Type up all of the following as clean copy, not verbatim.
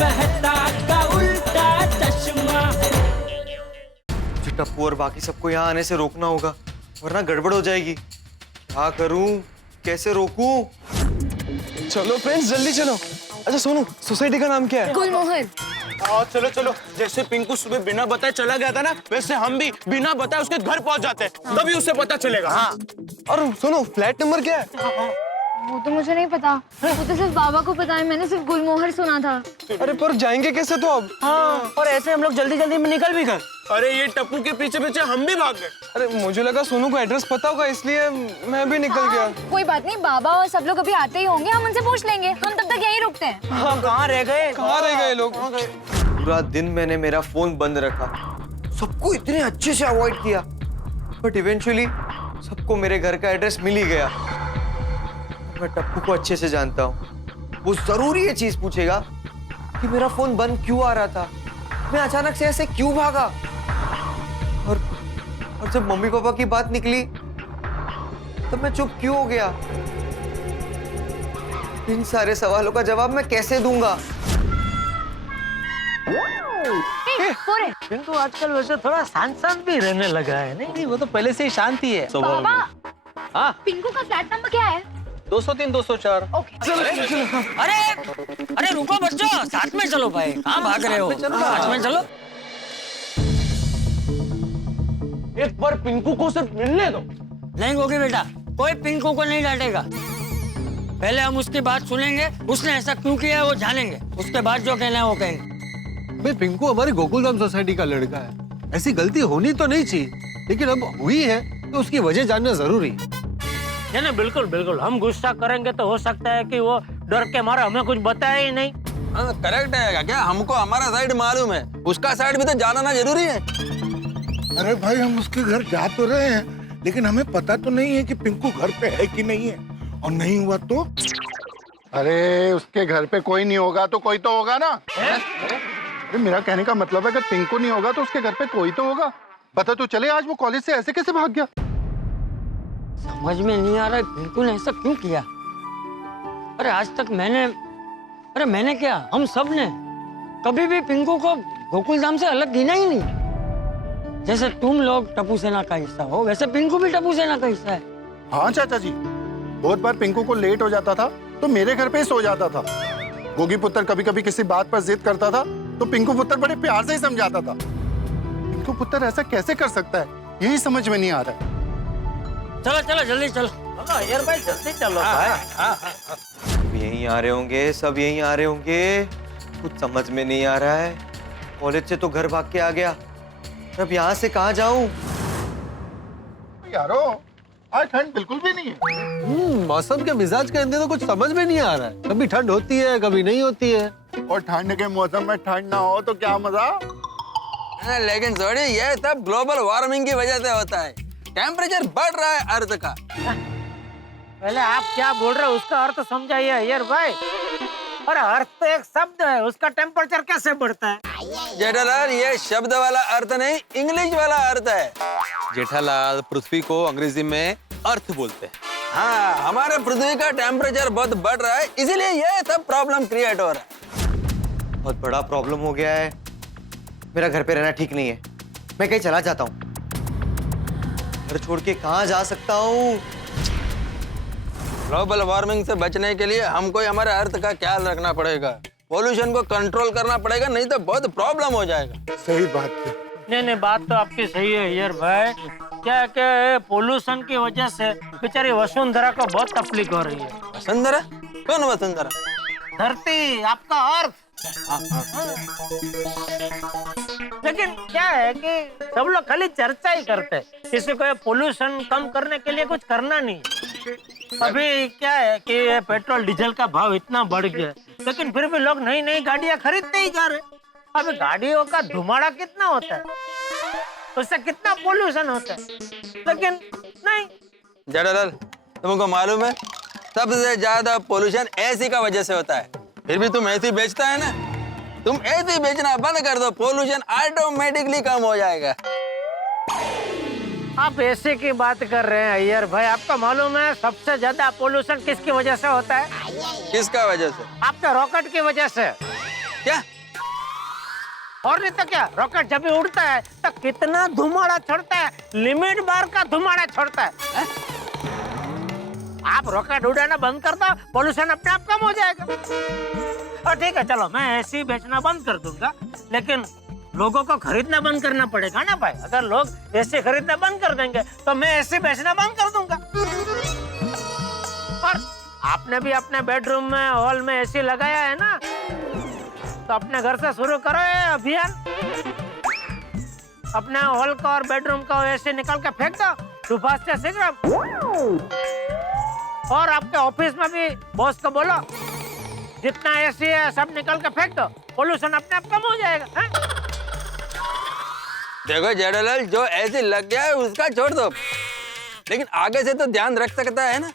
मेहता का उल्टा चश्मा। टप्पू और बाकी सबको यहाँ आने से रोकना होगा, वरना गड़बड़ हो जाएगी। क्या करूं, कैसे रोकूं? चलो फ्रेंड्स जल्दी चलो। अच्छा सोनू, सोसाइटी का नाम क्या है? गुलमोहर। चलो चलो, जैसे पिंकू सुबह बिना बताए चला गया था ना, वैसे हम भी बिना बताए उसके घर पहुंच जाते हैं, तभी उसे पता चलेगा। हाँ। और सुनो, फ्लैट नंबर क्या है? वो तो मुझे नहीं पता, वो तो सिर्फ बाबा को पता है, मैंने सिर्फ गुलमोहर सुना था। अरे पर जाएंगे कैसे तो अब? हाँ, और ऐसे हम लोग जल्दी जल्दी में निकल भी गए। अरे ये टप्पू के पीछे पीछे हम भी भाग गए। अरे मुझे लगा सोनू को एड्रेस पता होगा, इसलिए मैं भी निकल गया। कोई बात नहीं, बाबा और सब लोग अभी आते ही होंगे, हम उनसे पूछ लेंगे। हम तब तक यहीं रुकते हैं। हाँ, कहाँ रह गए लोग? पूरा दिन मैंने मेरा फोन बंद रखा, सबको इतने अच्छे से अवॉइड किया, बट इवेंचुअली सबको मेरे घर का एड्रेस मिल ही गया। मैं टप्पू को अच्छे से जानता हूँ, वो जरूर ये चीज पूछेगा कि मेरा फोन बंद क्यों आ रहा था, मैं अचानक से ऐसे क्यों भागा। और जब मम्मी पापा की बात निकली तब मैं चुप क्यों हो गया। इन सारे सवालों का जवाब मैं कैसे दूंगा? पिंकू आजकल वैसे थोड़ा शांत भी रहने लगा है। नहीं, वो तो पहले से ही शांत ही है। बाबा, हाँ, पिंकू का फ्लैट नंबर क्या है? 203 204। अरे रुको बच्चों, साथ में चलो भाई, कहाँ भाग रहे हो? साथ में चलो। एक बार पिंकू को सिर्फ मिलने दो। नहीं होगी बेटा, कोई पिंकू को नहीं डांटेगा। पहले हम उसकी बात सुनेंगे, उसने ऐसा क्यों किया है वो जानेंगे, उसके बाद जो कहना है वो कहेंगे। भाई पिंकू हमारी गोकुलधाम सोसाइटी का लड़का है, ऐसी गलती होनी तो नहीं चाहिए, लेकिन अब हुई है तो उसकी वजह जानना जरूरी है। नहीं, बिल्कुल बिल्कुल, हम गुस्सा करेंगे तो हो सकता है कि वो डर के मारे हमें कुछ बताया ही नहीं। करेक्ट है क्या? हमको हमारा साइड मालूम है, उसका साइड भी तो जानना जरूरी है। अरे भाई हम उसके घर जा तो रहे हैं, लेकिन हमें पता तो नहीं है कि पिंकू घर पे है कि नहीं है, और नहीं हुआ तो? अरे उसके घर पे कोई नहीं होगा तो कोई तो होगा ना। अरे मेरा कहने का मतलब है अगर पिंकू नहीं होगा तो उसके घर पे कोई तो होगा। पता तो चले आज वो कॉलेज से ऐसे कैसे भाग गया। समझ में नहीं आ रहा पिंकू ने ऐसा क्यों किया। अरे आज तक मैंने क्या, हम सब ने कभी भी पिंकू को गोकुलधाम से अलग गिना ही नहीं। जैसे तुम लोग टप्पू सेना का हिस्सा हो, वैसे पिंकू भी टप्पू सेना का हिस्सा है। हाँ चाचा जी, बहुत बार पिंकू को लेट हो जाता था तो मेरे घर पे ही सो जाता था। गोगी पुत्र कभी कभी किसी बात पर जिद करता था तो पिंकू पुत्र बड़े प्यार से ही समझाता था। पिंकू पुत्र ऐसा कैसे कर सकता है, यही समझ में नहीं आ रहा है। चलो चलो जल्दी चलो। यार भाई जल्दी चलो भाई। सब यहीं आ रहे होंगे, सब यहीं आ रहे होंगे, कुछ समझ में नहीं आ रहा है। कॉलेज से तो घर भाग के आ गया, अब यहाँ से कहाँ जाऊं? यारो आज ठंड बिल्कुल भी नहीं है। मौसम के मिजाज के अंदर तो कुछ समझ में नहीं आ रहा है, कभी ठंड होती है कभी नहीं होती है। और ठंड के मौसम में ठंड ना हो तो क्या मजा। लेकिन जोड़ी ये सब ग्लोबल वार्मिंग की वजह से होता है, टेम्परेचर बढ़ रहा है अर्थ का। पहले आप क्या बोल रहे हो उसका अर्थ समझाइए यार भाई। और अर्थ तो एक शब्द है, उसका टेम्परेचर कैसे बढ़ता है? जेठालाल ये शब्द वाला अर्थ नहीं, इंग्लिश वाला अर्थ है। जेठालाल पृथ्वी को अंग्रेजी में अर्थ बोलते हैं। हाँ, हमारे पृथ्वी का टेम्परेचर बहुत बढ़ रहा है, इसीलिए ये सब प्रॉब्लम क्रिएट हो रहा है। बहुत बड़ा प्रॉब्लम हो गया है, मेरा घर पे रहना ठीक नहीं है, मैं कहीं चला जाता हूँ। घर छोड़ के कहाँ जा सकता हूँ? ग्लोबल वार्मिंग से बचने के लिए हमको हमारे अर्थ का ख्याल रखना पड़ेगा, पोल्यूशन को कंट्रोल करना पड़ेगा, नहीं तो बहुत प्रॉब्लम हो जाएगा। सही बात है। नहीं, बात तो आपकी सही है यार भाई। क्या क्या पोल्यूशन की वजह से बेचारी वसुंधरा को बहुत तकलीफ हो रही है। वसुंधरा? कौन वसुंधरा? धरती, आपका अर्थ। लेकिन क्या है कि सब लोग खाली चर्चा ही करते हैं, किसी को पोल्यूशन कम करने के लिए कुछ करना नहीं। अभी क्या है कि पेट्रोल डीजल का भाव इतना बढ़ गया, लेकिन फिर भी लोग नई नई गाड़ियां खरीदते ही जा रहे। अभी गाड़ियों का धुमाड़ा कितना होता है, उससे कितना पोल्यूशन होता है, लेकिन नहीं। जेठालाल तुमको मालूम है सबसे ज्यादा पोल्यूशन एसी का वजह से होता है, फिर भी तुम एसी बेचता है ना। तुम एसी बेचना बंद कर दो, पोल्यूशन ऑटोमेटिकली कम हो जाएगा। आप एसी की बात कर रहे हैं अय्यर भाई, आपका मालूम है सबसे ज्यादा पोल्यूशन किसकी वजह से होता है? किसका वजह से? आपके रॉकेट की वजह से। क्या? और नहीं तो क्या, रॉकेट जब भी उड़ता है तो कितना धुमाड़ा छोड़ता है, लिमिट बार का धुमाड़ा छोड़ता है। आप रॉकेट उड़ाना बंद कर दो, पोल्यूशन अपने आप कम हो जाएगा। और ठीक है, चलो मैं एसी बेचना बंद कर दूंगा, लेकिन लोगों को खरीदना बंद करना पड़ेगा ना भाई। अगर लोग एसी खरीदना बंद कर देंगे तो मैं एसी बेचना बंद कर दूंगा। और आपने भी अपने बेडरूम में, हॉल में एसी लगाया है ना, तो अपने घर से शुरू करो ये अभियान। अपने हॉल का और बेडरूम का एसी निकाल के फेंक दो, सुभाष शीघ्र। और आपके ऑफिस में भी बॉस को बोलो, जितना एसी है सब निकाल के फेंक दो, पोल्यूशन अपने आप कम हो जाएगा। है? देखो जेठालाल, जो ऐसे लग गया है उसका छोड़ दो, लेकिन आगे से तो ध्यान रख सकता है ना।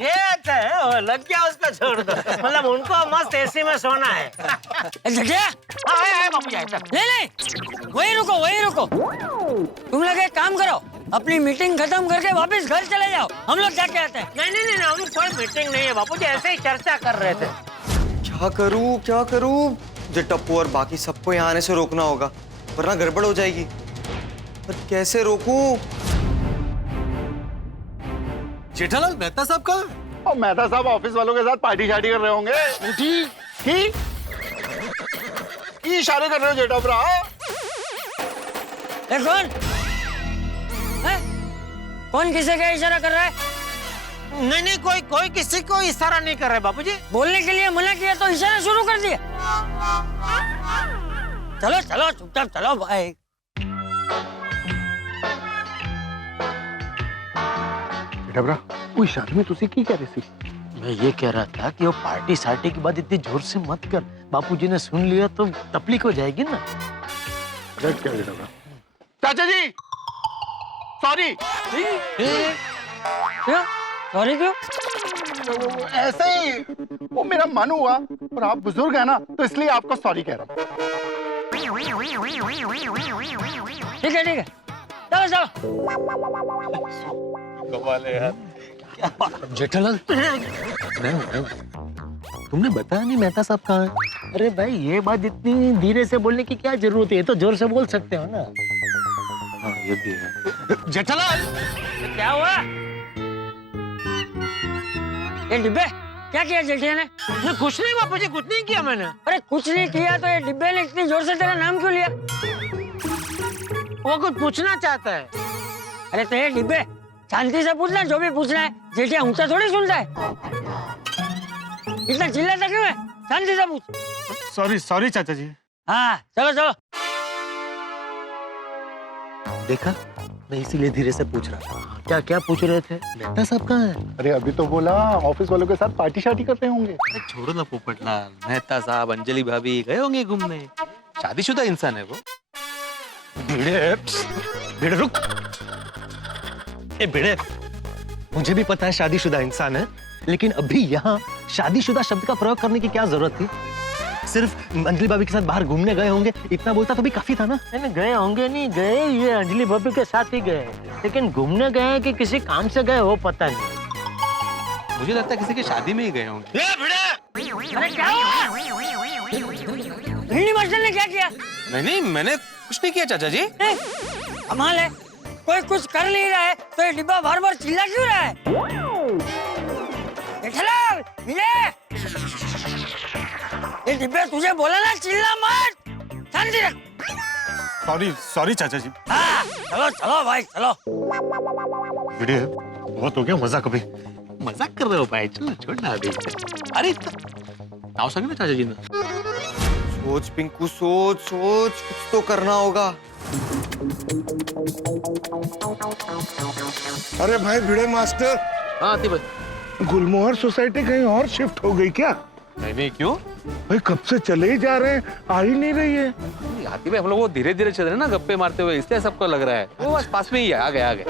ये अच्छा है, वो लग गया उसको छोड़ दो, मतलब उनको मस्त एसी में सोना है। जटिया, हाँ, बाबू जी, नहीं, वही रुको। तुम लोग एक काम करो, अपनी मीटिंग खत्म करके वापस घर चले जाओ, हम लोग जाके आते हैं। नहीं, हम कोई मीटिंग नहीं है बापू जी, ऐसे ही चर्चा कर रहे थे। क्या करूं? मुझे टप्पू और बाकी सबको यहाँ आने से रोकना होगा, वरना गड़बड़ हो जाएगी। पर कैसे रोकूं? जेठालाल, मेहता साहब कहाँ है? और मेहता साहब ऑफिस वालों के साथ पार्टी शार्टी कर रहे होंगे। की इशारे कर रहे हो जेठा भरा? कौन है? कौन किसे क्या इशारा कर रहा है? नहीं, कोई किसी को इशारा नहीं कर रहे बापूजी। बोलने के लिए मना किया तो इशारा शुरू कर दिया। चलो चुपचाप चलो भाई। डबरा, वो इशारे में तुसी की कह रही थी? मैं ये कह रहा था कि वो पार्टी सार्टी के बाद इतनी जोर से मत कर, बापूजी ने सुन लिया तो तकलीफ हो जाएगी ना। क्या डबरा? चाचा जी, सॉरी। क्यों? सॉरी क्यों? ऐसे ही वो मेरा मन हुआ, और आप बुजुर्ग है ना, तो इसलिए आपको सॉरी कह रहा हूँ। ठीक है, चलो। कमाल है यार। जेठालाल, तुमने बताया नहीं मेहता साहब कहाँ है? अरे भाई, ये बात इतनी धीरे से बोलने की क्या जरूरत है, ये तो जोर से बोल सकते हो ना। हाँ, ये भी है। जेठालाल, क्या हुआ? ये डिब्बे क्या किया जेठिया ने? कुछ नहीं बापूजी, कुछ नहीं किया मैंने। अरे कुछ नहीं किया तो ये डिब्बे ने इतनी जोर से तेरा नाम क्यों लिया? वो कुछ पूछना चाहता है। अरे तो ये डिब्बे शांति से पूछना, जो भी पूछना है। जेठिया ऊंचा थोड़ी सुनता है, इतना चिल्लाता क्यों है? शांति से पूछ। सॉरी चाचा जी। हाँ, चलो। देखा, मैं इसीलिए धीरे से पूछ रहा था। क्या पूछ रहे थे? मेहता साहब कहाँ है? अरे अभी तो बोला ऑफिस वालों के साथ पार्टी शार्टी करते होंगे। छोड़ो ना पोपटलाल, मेहता साहब, अंजलि भाभी गए होंगे घूमने। शादीशुदा इंसान है वो। भिड़े रुक। भिड़े, मुझे भी पता है शादीशुदा इंसान है, लेकिन अभी यहाँ शादीशुदा शब्द का प्रयोग करने की क्या जरूरत थी? सिर्फ अंजलि भाभी के साथ बाहर घूमने गए होंगे, इतना बोलता तो भी काफी था ना। नहीं, गए होंगे नहीं गए, ये अंजलि भाभी के साथ ही गए, लेकिन घूमने गए हैं कि किसी काम से गए वो पता नहीं। मुझे लगता है किसी की शादी में ही गए होंगे। अरे क्या हुआ? भिंडी मास्टर ने क्या किया? नहीं, मैंने कुछ नहीं किया चाचा जी। कमाल है, कोई कुछ कर नहीं रहा है तो ये डिब्बा बार चिल्ला क्यों रहा है? जेठालाल, ये डिब्बे तुझे बोला ना चिल्ला मत, शांति रख। सॉरी चाचा जी। हाँ, चलो भाई, चलो। भिड़े, बहुत हो गया मजाक अभी। मजाक कर रहे हो भाई, चलो छोड़ना अभी। अरे नाव संग ना चाचा जी ने। सोच पिंकू, सोच, कुछ तो करना होगा। अरे भाई भिड़े मास्टर, हाँ आती भाई। गुलमोहर सोसाइटी कहीं और शिफ्ट हो गई क्या? नहीं, क्यों? भाई कब से चले ही जा रहे हैं, आ ही नहीं रही है। आती भाई, हम लोग वो धीरे चल रहे हैं ना, गप्पे मारते हुए, इसलिए सबको लग रहा है वो बस पास में ही है। आ गए।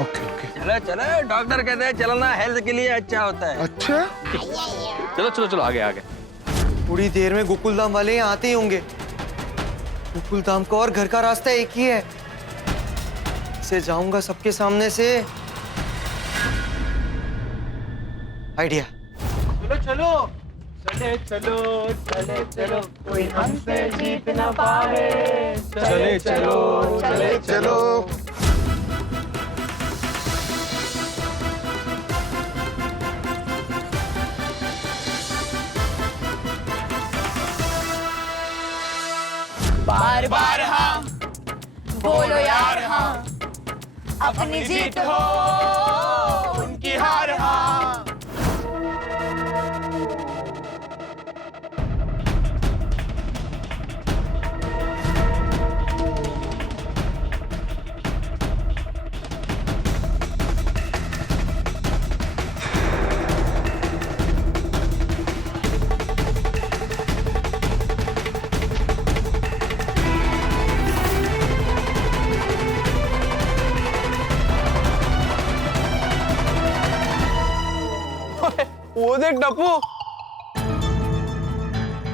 ओके। चलो, डॉक्टर कहते हैं चलना हेल्थ के लिए अच्छा होता है। अच्छा, चलो आगे। थोड़ी देर में गोकुलधाम वाले यहाँ आते ही होंगे। गोकुलधाम का और घर का रास्ता एक ही है, से जाऊंगा सबके सामने से। आइडिया। चलो चले चलो कोई हमसे जीत ना पावे। चले चलो चले चलो। बार बार हाँ बोलो यार हाँ, अपनी जीत हो उनकी हार हाँ। वो देख टप्पू,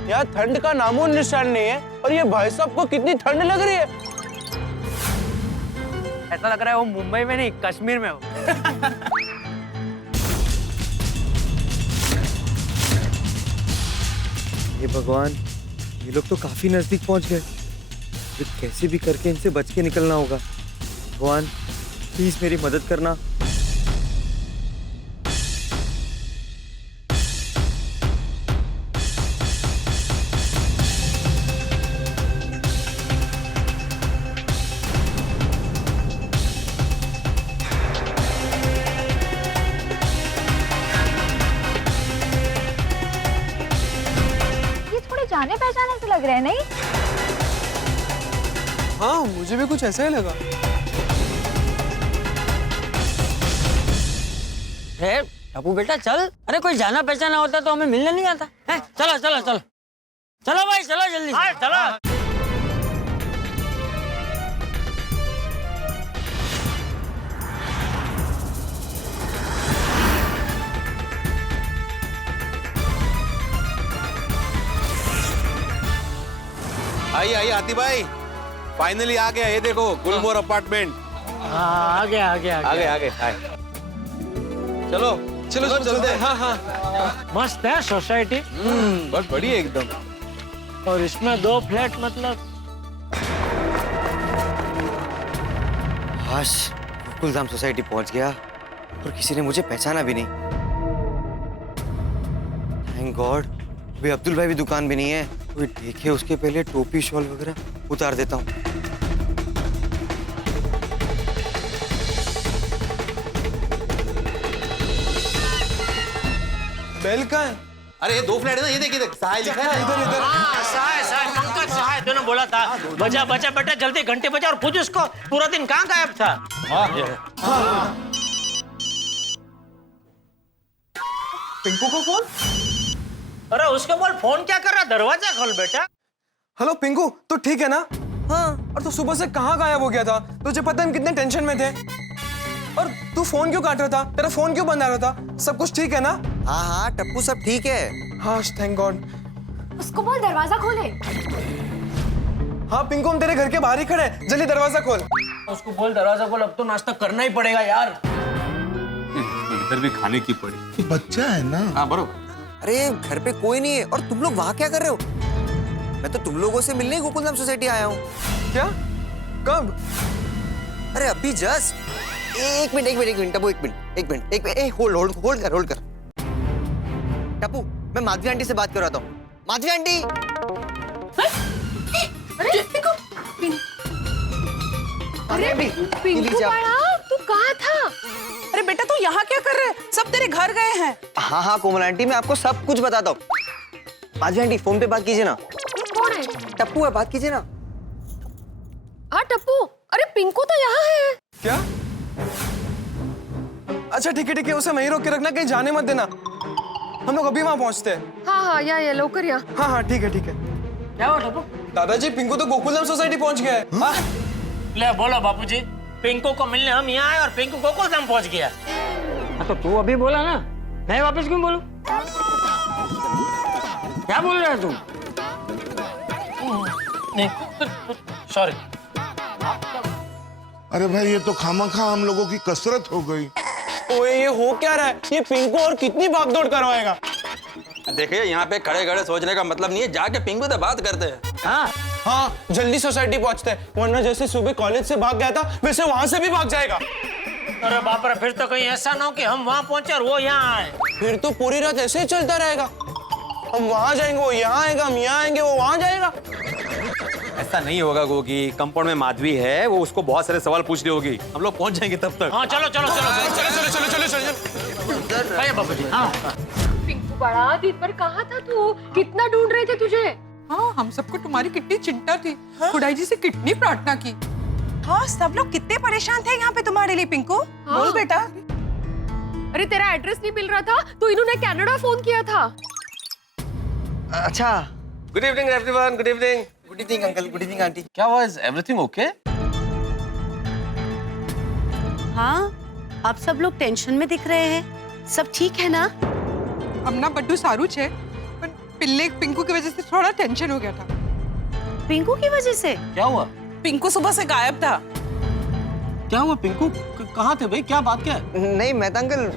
यार ठंड का नामो निशान नहीं है और ये भाई साहब को कितनी ठंड लग रही है। ऐसा लग रहा है वो मुंबई में नहीं कश्मीर में हो। हे भगवान, ये लोग तो काफी नजदीक पहुंच गए। फिर कैसे भी करके इनसे बच के निकलना होगा। भगवान प्लीज मेरी मदद करना। जाने पहचाने से लग रहे हैं नहीं? हाँ मुझे भी कुछ ऐसा ही लगा। टप्पू बेटा चल, अरे कोई जाना पहचाना होता तो हमें मिलने नहीं आता है। चलो चलो चलो चलो भाई, चलो जल्दी चलो। आई आई आती भाई, फाइनली आ गया। ये देखो गुलमोहर अपार्टमेंट। हाँ आ गया आगे आए। चलो चलो चलते हैं। हाँ हाँ मस्त है सोसाइटी। बहुत बढ़िया एकदम। और इसमें 2 फ्लैट मतलब। हाश, गोकुलधाम सोसाइटी पहुंच गया और किसी ने मुझे पहचाना भी नहीं। थैंक गॉड, अभी अब्दुल भाई भी दुकान भी नहीं है। कोई देखे उसके पहले टोपी शॉल वगैरह उतार देता हूँ। बेल कहाँ है? अरे ये 2 फ्लैट है ना, ये देख सहाय लिखा है। इधर इधर। सहाय पंकज सहाय तूने बोला था। बजा बेटा जल्दी घंटे बजा और पूछ उसको पूरा दिन कहाँ गायब था। पिंकू को फोन। अरे उसको बोल फोन क्या कर रहा, दरवाजा खोल बेटा। हेलो पिंकू, तू ठीक है ना? हाँ। और तू सुबह से कहाँ गायब हो गया था? तुझे पता है हम कितने टेंशन में थे। और तू फोन क्यों काट रहा था? तेरा फोन क्यों बंद आ रहा था? सब कुछ ठीक है ना? हाँ हाँ टप्पू, सब ठीक है। हाँ थैंक गॉड। उसको बोल दरवाजा खोले। हाँ पिंकू, हम तेरे घर के बाहर ही खड़े हैं, जल्दी दरवाजा खोल। उसको बोल दरवाजा खोल, अब तो नाश्ता करना ही पड़ेगा यार। इधर भी खाने की पड़ी। बच्चा है ना। हाँ बरोबर। अरे घर पे कोई नहीं है और तुम लोग वहाँ क्या कर रहे हो? मैं तो तुम लोगों से मिलने गोकुलधाम सोसाइटी आया हूँ। क्या? कब? अरे अभी जस्ट। एक मिनट टप्पू, एक मिनट, होल्ड कर। टप्पू, मैं माधवी आंटी से बात कर रहा हूँ। माधवी आंटी। अरे पिंकू बड़ा, तू कहाँ था? अरे बेटा तू यहाँ क्या कर रहे हैं? सब तेरे घर गए हैं। हाँ हाँ कोमल आंटी, मैं आपको सब कुछ बताता हूँ। माधवी आंटी फोन पे बात कीजिए ना। कौन है? टप्पू है, बात कीजिए ना। हाँ टप्पू, अरे पिंकू तो यहाँ है। क्या? अच्छा ठीक है, उसे वहीं रोक के रखना, कहीं जाने मत देना। हम लोग अभी वहाँ पहुँचते हैं। हाँ या लौकर या। हाँ ठीक है। क्या हुआ टप्पू? दादाजी पिंकू तो गोकुलधाम सोसाइटी पहुँच गया है। हाँ? ले बोलो बापूजी, पिंकू को मिलने हम यहाँ आए और पिंकू गोकुलधाम पहुँच गया। हाँ तो तू अभी बोला ना, मैं वापस क्यों बोलूं? क्या बोल रहा है तू? नहीं सॉरी। अरे भाई ये तो खामखा हम लोगों की कसरत हो गई। ओए ये हो क्या रहा है? ये पिंकू और कितनी भागदौड़ करवाएगा? देखिए यहाँ पे खड़े खड़े सोचने का मतलब नहीं है, जाके पिंकू से बात करते हैं। हाँ हाँ जल्दी सोसाइटी पहुंचते हैं, वरना जैसे सुबह कॉलेज से भाग गया था वैसे वहां से भी भाग जाएगा। अरे बाप रे, फिर तो कहीं ऐसा ना हो कि हम वहां पहुंचे और वो यहाँ आए। फिर तो पूरी रात ऐसे ही चलता रहेगा। हम वहां जाएंगे वो यहाँ आएगा, हम यहाँ आएंगे वो वहां जाएगा। ऐसा नहीं होगा गोगी, कंपाउंड में माधवी है, वो उसको बहुत सारे सवाल पूछ रही होगी, हम लोग पहुंच जाएंगे तब तक। हाँ चलो चलो चलो चलो चलो चलो चलो चलो चलो। आइए बाबू जी। हाँ पिंकू बड़ा दिन भर कहाँ था तू? कितना ढूंढ रहे थे तुझे? हाँ हम सबको तुम्हारी कितनी चिंता थी। खुदाई जी से कितनी प्रार्थना की। हाँ सब लोग कितने परेशान थे यहाँ पे तुम्हारे लिए पिंकू। बोल बेटा। अरे तेरा एड्रेस नहीं मिल रहा था तो इन्होंने कनाडा फोन किया था। अच्छा, good evening everyone, good evening. Good evening uncle, good evening aunty. क्या हुआ, इज एवरीथिंग ओके? हाँ, आप सब लोग टेंशन में दिख रहे हैं। सब ठीक है ना? हमना बड्डू सारू छे, पर पिल्ले पिंकू की वजह से थोड़ा टेंशन हो गया था। पिंकू की वजह से? क्या हुआ? पिंकू सुबह से गायब था। क्या हुआ पिंकू, कहाँ थे भाई, क्या बात क्या है? नहीं मेहता अंकल,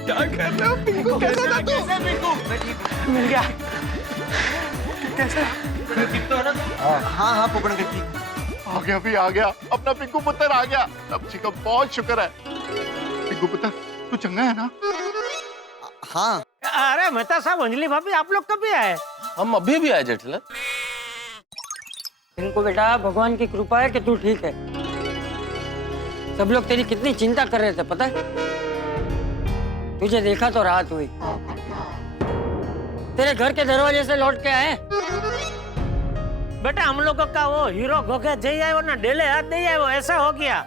क्या कर रहे हो पिंकू? कैसा था तू? मिल गया। कैसा? हाँ हाँ पोपड़ अंकल ठीक। आ गया भी, आ गया अपना पिंकू पुत्र आ गया। अब जी का बहुत शुक्र है। पिंकू पुत्र तू चंगा है ना? हाँ। अरे मेहता साहब, अंजलि भाभी, आप लोग कभी आए? हम अभी भी आए जेठलाल। पिंकू बेटा, भगवान की कृपा है कि तू ठीक है। सब लोग तेरी कितनी चिंता कर रहे थे पता है? तुझे देखा तो राहत हुई। तेरे घर के दरवाजे से लौट के आए। बेटा हम लोगों का वो हीरो घोगे जय आए ना डेले हाथ नहीं आए, वो ऐसा हो गया।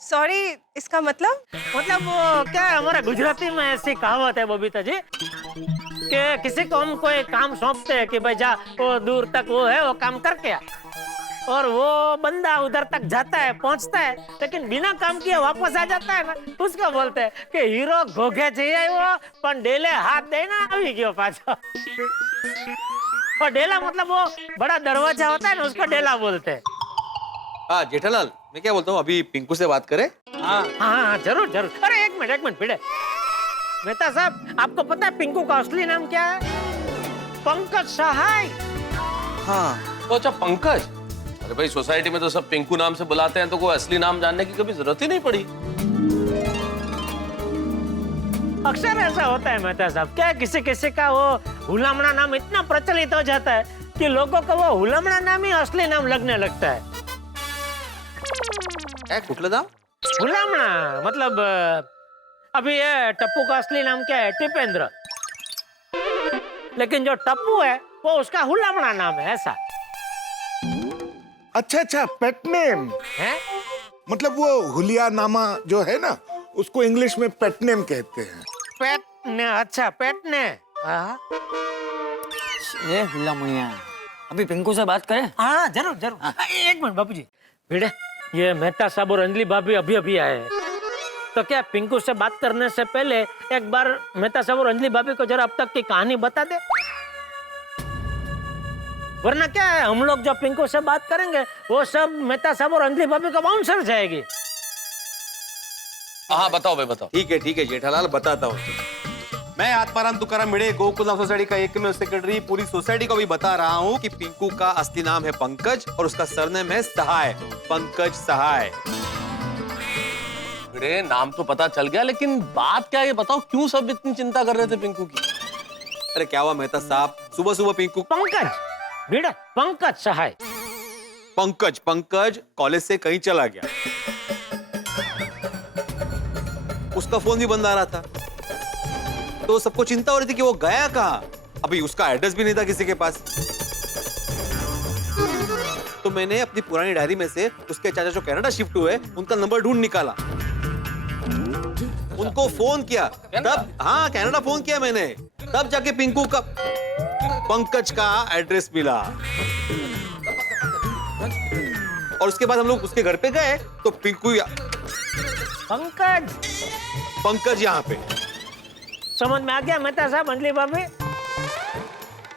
सॉरी, इसका मतलब? मतलब वो क्या है, हमारे गुजराती में ऐसी कहावत है बबीता जी कि किसी को हम कोई काम सौंपते हैं कि भाई जा वो दूर तक वो है वो काम करके आ, और वो बंदा उधर तक जाता है, पहुंचता है, लेकिन बिना काम किए वापस आ जाता है ना, उसको बोलते हैं कि हीरो घोगे चाहिए वो पण डेले हाथ देना अभी गयो पाछो। और डेला मतलब वो बड़ा दरवाजा होता है ना, उसको डेला बोलते हैं। हाँ जेठालाल, मैं क्या बोलता हूँ, अभी पिंकू से बात करें? हाँ हाँ जरूर जरूर। अरे एक मिनट भिड़े। मेहता साहब, आपको पता है पिंकू का असली नाम क्या है? पंकज सहाय। हाँ। तो अच्छा पंकज। अरे भाई सोसाइटी में तो सब पिंकू नाम से बुलाते हैं, तो कोई असली नाम जानने की कभी जरूरत ही नहीं पड़ी। अक्सर ऐसा होता है मेहता साहब, क्या किसी किसी का वो हुलामड़ा नाम इतना प्रचलित हो जाता है कि लोगों को वो हुलामड़ा नाम ही असली नाम लगने लगता है। कुठलं नाम? हुलामड़ा मतलब अभी ये टप्पू का असली नाम क्या है? टिपेंद्र। लेकिन जो टप्पू है वो उसका हुलामड़ा नाम है, ऐसा। अच्छा अच्छा, पेट नेम है? मतलब वो हुलिया नामा जो है ना, उसको इंग्लिश में पेट नेम कहते हैं। पेट ने? अच्छा पेट ने। ये हुल्ला मुनिया, अभी पिंकू से बात करें? हाँ जरूर जरूर। एक मिनट बाबूजी, भिड़े, ये मेहता साहब और अंजलि भाभी अभी अभी आए हैं, तो क्या पिंकू से बात करने से पहले एक बार मेहता साहब और अंजलि भाभी को जरा अब तक की कहानी बता दे, वरना क्या है, हम लोग जो पिंकू से बात करेंगे वो सब मेहता साहब और अंजलि भाभी को बाउंसर जाएगी। हाँ बताओ भाई बताओ। ठीक है जेठालाल, बताता हूँ। मैं आत्माराम तुकाराम भिड़े, गोकुलधाम सोसाइटी का एकमेव सेक्रेटरी, पूरी सोसाइटी को भी बता रहा हूँ कि पिंकू का असली नाम है पंकज और उसका सरनेम है सहाय, पंकज सहाय। भिड़े नाम तो पता चल गया, लेकिन बात क्या है ये बताओ, क्यों सब इतनी चिंता कर रहे थे पिंकू की? अरे क्या हुआ मेहता साहब, सुबह सुबह पिंकू? पंकज भिड़े, पंकज सहाय। पंकज कॉलेज से कहीं चला गया, उसका फोन भी बंद आ रहा था, तो सबको चिंता हो रही थी कि वो गया कहाँ। अभी उसका एड्रेस भी नहीं था किसी के पास, तो मैंने अपनी पुरानी डायरी में से उसके चाचा जो कनाडा शिफ्ट हुए उनका नंबर ढूंढ निकाला, उनको फोन किया, तब हाँ कनाडा फोन किया मैंने, तब जाके पिंकू का पंकज का एड्रेस मिला। और उसके बाद हम लोग उसके घर पे गए तो पिंकू पंकज यहाँ पे। समझ में आ गया मेहता साहब, अंजलि भाभी?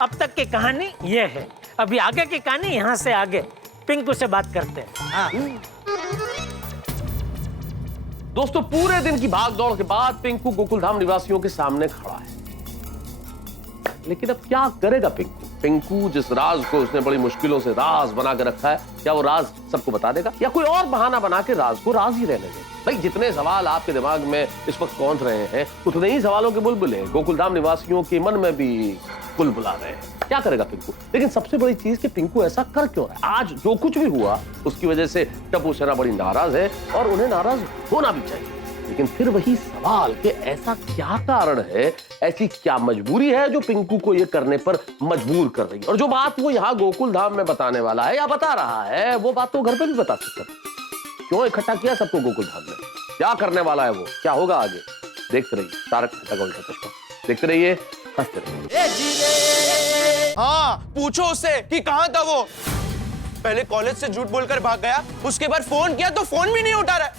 अब तक की कहानी ये है, अभी आगे की कहानी यहाँ से आगे। पिंकू से बात करते हैं। हाँ। दोस्तों, पूरे दिन की भागदौड़ के बाद पिंकू गोकुलधाम निवासियों के सामने खड़ा है। लेकिन अब क्या करेगा पिंकू? पिंकू जिस राज को उसने बड़ी मुश्किलों से राज बना के रखा है, क्या वो राज सबको बता देगा या कोई और बहाना बना के राज को राज ही रहने देगा? भाई, जितने सवाल आपके दिमाग में इस वक्त कौंध रहे हैं, उतने ही सवालों के बुलबुले गोकुलधाम निवासियों के मन में भी बुलबुला रहे हैं। क्या करेगा पिंकू? लेकिन सबसे बड़ी चीज कि पिंकू ऐसा कर क्यों रहा है? आज जो कुछ भी हुआ उसकी वजह से टप्पू सेना बड़ी नाराज है और उन्हें नाराज होना भी चाहिए। लेकिन फिर वही सवाल कि ऐसा क्या कारण है, ऐसी क्या मजबूरी है जो पिंकू को ये करने पर मजबूर कर रही है? और जो बात वो यहाँ गोकुलधाम में बताने वाला है या बता रहा है, वो बात तो घर पे भी बता सकता है। क्यों इकट्ठा किया सबको गोकुलधाम में? क्या करने वाला है वो? क्या होगा आगे? देखते रहिए तारक मेहता का उल्टा चश्मा। देखते रहिए, हंसते रहिए। हाँ, पूछो उससे कि कहाँ था वो। पहले कॉलेज से झूठ बोलकर भाग गया, उसके बाद फोन किया तो फोन भी नहीं उठा रहा है।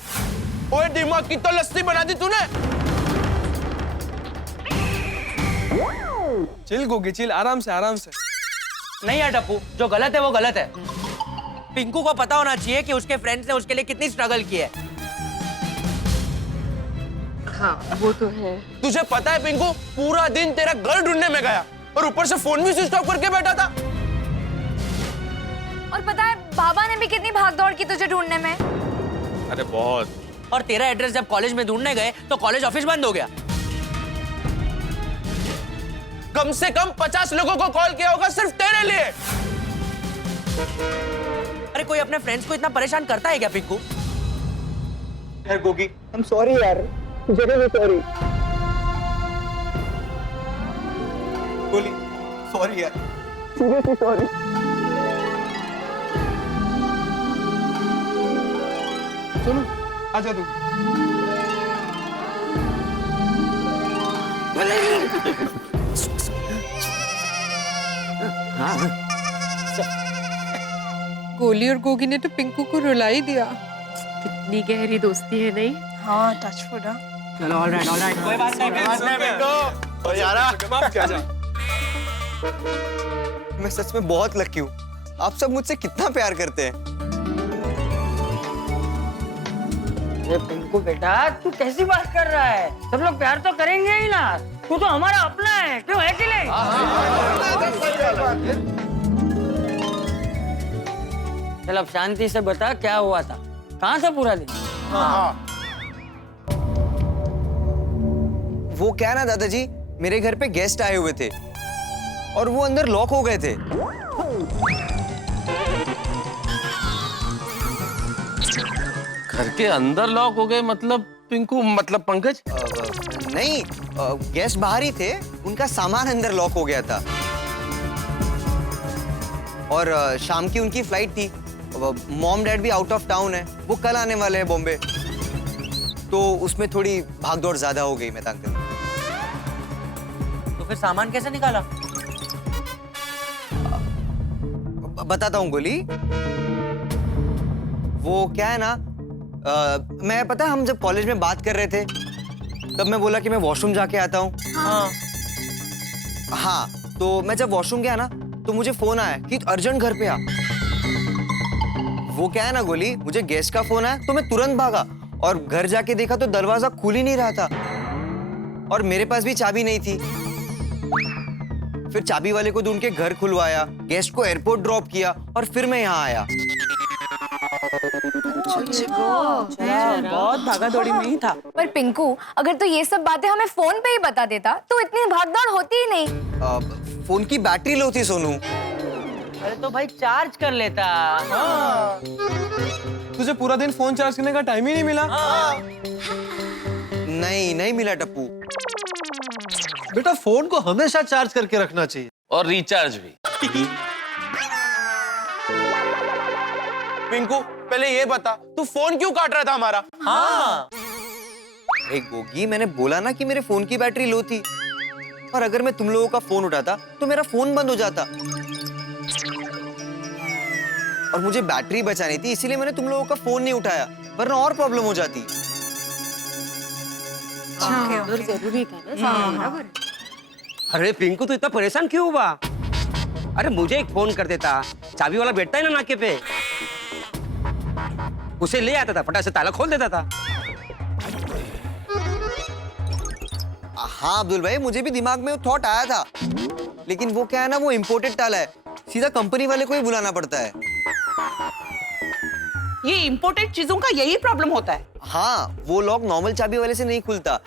ओए, दिमाग की तो लस्सी बना दी तूने। चिल गोगी, चिल, आराम से आराम से। नहीं यार टप्पू, जो गलत है वो गलत है। पिंकू को पता होना चाहिए कि उसके फ्रेंड्स ने उसके लिए कितनी स्ट्रगल की है। हाँ, वो तो है। तुझे पता है पिंकू, पूरा दिन तेरा घर ढूंढने में गया और ऊपर से फोन भी स्विच ऑफ करके बैठा था। और पता है बाबा ने भी कितनी भागदौड़ की तुझे ढूंढने में। अरे बहुत। और तेरा एड्रेस जब कॉलेज में ढूंढने गए तो कॉलेज ऑफिस बंद हो गया। कम से कम 50 लोगों को कॉल किया होगा सिर्फ तेरे लिए। अरे कोई अपने फ्रेंड्स को इतना परेशान करता है क्या पिंकू? यार गोगी, I'm sorry यार, जरूर सॉरी। गोली, सॉरी यार, सीरियसली सॉरी। चलो आजा तू। गोली और गोगी ने तो पिंकू को रुला ही दिया। कितनी गहरी दोस्ती है, नहीं? हाँ, टच फुट। चलो ऑलराइट ऑलराइट, कोई बात नहीं पिंकू। और यारा, माफ किया जा। मैं सच में बहुत लकी हूँ। आप सब मुझसे कितना प्यार करते हैं। पिंकू बेटा, तू कैसी बात कर रहा है? सब लोग प्यार तो करेंगे ही ना। तू तो हमारा अपना है, क्यों है कि नहीं? चल अब शांति से बता, क्या हुआ था? कहाँ था पूरा दिन? वो क्या ना दादाजी, मेरे घर पे गेस्ट आए हुए थे और वो अंदर लॉक हो गए थे। घर के अंदर लॉक हो गए मतलब पिंकू, मतलब पंकज? नहीं, गेस्ट बाहर ही थे, उनका सामान अंदर लॉक हो गया था। और शाम की उनकी फ्लाइट थी। मॉम डैड भी आउट ऑफ टाउन है, वो कल आने वाले हैं बॉम्बे, तो उसमें थोड़ी भागदौड़ ज्यादा हो गई। मैं अंकल, तो फिर सामान कैसे निकाला? बताता हूँ गोली। वो क्या है ना, मैं पता है हम जब कॉलेज में बात कर रहे थे तब मैं बोला कि मैं वॉशरूम जाके आता हूँ। हाँ, तो मैं जब वॉशरूम गया ना तो मुझे फोन आया कि अर्जेंट घर पे आ। वो क्या है ना गोली, मुझे गेस्ट का फोन आया तो मैं तुरंत भागा और घर जाके देखा तो दरवाजा खुल ही नहीं रहा था और मेरे पास भी चाबी नहीं थी। फिर चाबी वाले को ढूंढ के घर खुलवाया, गेस्ट को एयरपोर्ट ड्रॉप किया और फिर मैं यहाँ आया। बहुत भागा दौड़ी में ही था। पर पिंकू, अगर तू ये सब बातें हमें फोन पे ही बता देता तो इतनी भागदौड़ होती ही नहीं। फोन की बैटरी लो थी सोनू। अरे तो भाई चार्ज कर लेता। तुझे पूरा दिन फोन चार्ज करने का टाइम ही नहीं मिला। नहीं मिला टप्पू। बेटा, फोन को हमेशा चार्ज करके रखना चाहिए और रिचार्ज भी। पिंकू, पहले ये बता, तू फोन क्यों काट रहा था हमारा? हाँ। गोगी, मैंने बोला ना कि मेरे फोन की बैटरी लो थी और अगर मैं तुम लोगों का फोन उठाता तो मेरा फोन बंद हो जाता और मुझे बैटरी बचानी थी, इसीलिए मैंने तुम लोगों का फोन नहीं उठाया, वरना और प्रॉब्लम हो जाती। जरूरी था। अरे पिंकू, तू इतना परेशान क्यों हुआ? अरे मुझे एक फोन कर देता, चाबी वाला बैठता है ना नाके पे, उसे ले आता था, फटाक से ताला खोल देता था। हाँ अब्दुल भाई, मुझे भी दिमाग में थॉट आया था, लेकिन वो क्या है ना, वो इम्पोर्टेड ताला है, सीधा कंपनी वाले को ही बुलाना पड़ता है। ये इम्पोर्टेड चीजों का यही प्रॉब्लम होता है। हाँ, वो लॉक नॉर्मल चाबी वाले से नहीं खुलता,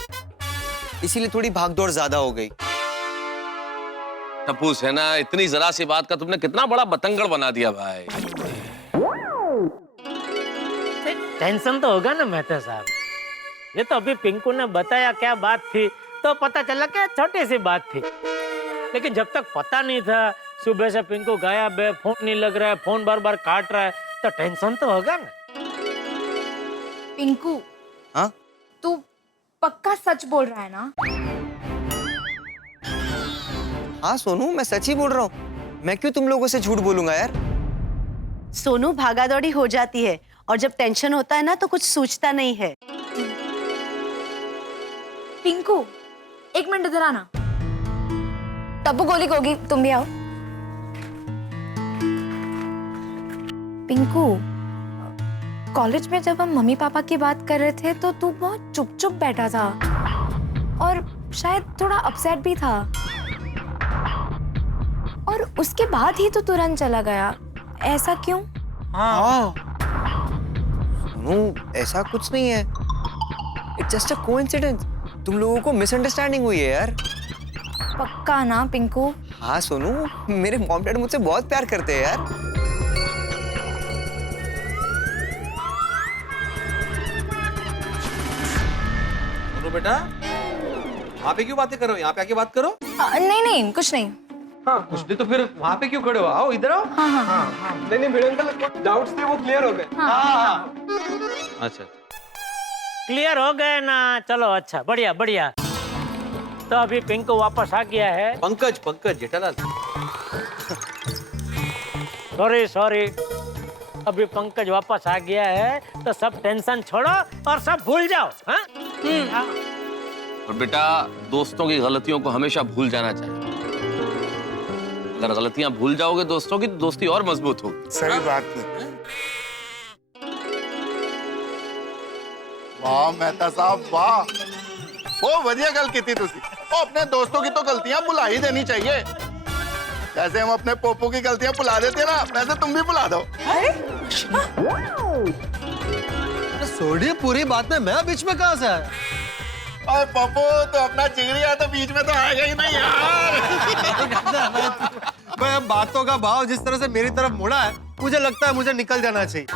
इसीलिए थोड़ी भागदौड़ ज्यादा हो गई। टप्पू सेना, इतनी जरा सी बात का तुमने कितना बड़ा बतंगड़ बना दिया भाई। टेंशन तो होगा ना मेहता साहब, ये तो अभी पिंकू ने बताया क्या बात थी तो पता चला क्या छोटी सी बात थी, लेकिन जब तक पता नहीं था, सुबह से पिंकू गायब है, फोन नहीं लग रहा है, फोन बार बार काट रहा है, तो टेंशन तो होगा ना। पिंकू, हाँ? तू पक्का सच बोल रहा है ना? हाँ सोनू, मैं सच ही बोल रहा हूँ, मैं क्यों तुम लोगों से झूठ बोलूंगा यार। सोनू भागा दौड़ी हो जाती है और जब टेंशन होता है ना तो कुछ सोचता नहीं है। पिंकू, एक मिनट इधर आना। तब्बू गोली होगी, तुम भी आओ। पिंकू, कॉलेज में जब हम मम्मी पापा की बात कर रहे थे तो तू बहुत चुप चुप बैठा था और शायद थोड़ा अपसेट भी था, और उसके बाद ही तो तुरंत चला गया, ऐसा क्यों? हाँ सोनू, ऐसा कुछ नहीं है, इट्स जस्ट अ कोइंसिडेंस, तुम लोगों को मिसअंडरस्टैंडिंग हुई है यार। पक्का ना पिंकू? हाँ सोनू, मेरे मॉम डैड मुझसे बहुत प्यार करते हैं यार। सोनू बेटा, वहाँ पे क्यों बातें कर रहे हो? यहाँ पे आके बात करो। नहीं नहीं, कुछ नहीं। हाँ कुछ नहीं तो फिर वहाँ पे क्यों खड़े हो? आओ इधर आओ। हाँ हाँ नहीं नहीं भिड़े अंकल, कुछ डाउट्स थे वो क्लियर हो गए। हाँ। अच्छा, क्लियर हो गए ना, चलो अच्छा, बढ़िया बढ़िया। तो अभी पिंकू वापस आ गया है। पंकज, पंकज जेठालाल। सॉरी सॉरी, अभी पंकज वापस आ गया है तो सब टेंशन छोड़ो और सब भूल जाओ। हाँ? और बेटा, दोस्तों की गलतियों को हमेशा भूल जाना चाहिए। अगर गलतियां भूल जाओगे दोस्तों की तो दोस्ती और मजबूत होगी। सही बात है। वाह मेहता साहब वाह, बहुत बढ़िया गल की थी तुसी। अपने दोस्तों की तो गलतियां भुला ही देनी चाहिए, जैसे हम अपने पोपो की गलतियां भुला देते ना, वैसे तुम भी भुला दो। छोड़िए पूरी बात में मैं बीच में कहाँ से आया? और पप्पू तो अपना जिगरी है तो बीच में तो आएगा ही नहीं यार। मैं बातों का भाव जिस तरह से मेरी तरफ मुड़ा है, मुझे लगता है मुझे निकल जाना चाहिए।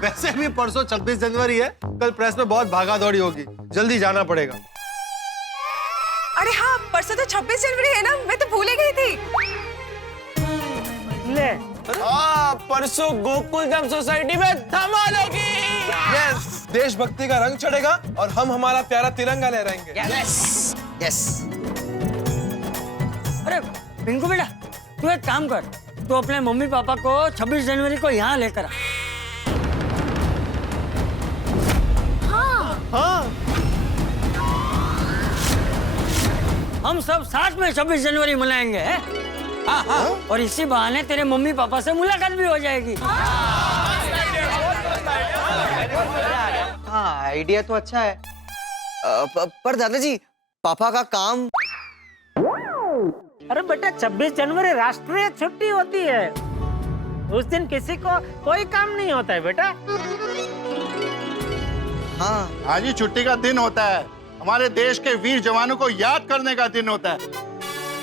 वैसे भी परसों 26 जनवरी है, कल प्रेस में बहुत भागा दौड़ी होगी, जल्दी जाना पड़ेगा। अरे हाँ, परसों तो 26 जनवरी है ना, मैं तो भूल ही गई थी। ले, हाँ, परसों गोकुलधाम सोसाइटी में धमाल होगी। यस, देशभक्ति का रंग चढ़ेगा और हम हमारा प्यारा तिरंगा लहराएंगे। Yes yes. अरे पिंकू बेटा, तू एक काम कर, तू अपने मम्मी पापा को 26 जनवरी को यहाँ लेकर आ। हाँ, हम सब साथ में 26 जनवरी मनाएंगे, हैं? हाँ हाँ, और इसी बहाने तेरे मम्मी पापा से मुलाकात भी हो जाएगी। हाँ, आइडिया तो अच्छा है, पर दादाजी पापा का काम। अरे बेटा, 26 जनवरी राष्ट्रीय छुट्टी होती है, उस दिन किसी को कोई काम नहीं होता है बेटा। हाँ, आज ही छुट्टी का दिन होता है, हमारे देश के वीर जवानों को याद करने का दिन होता है,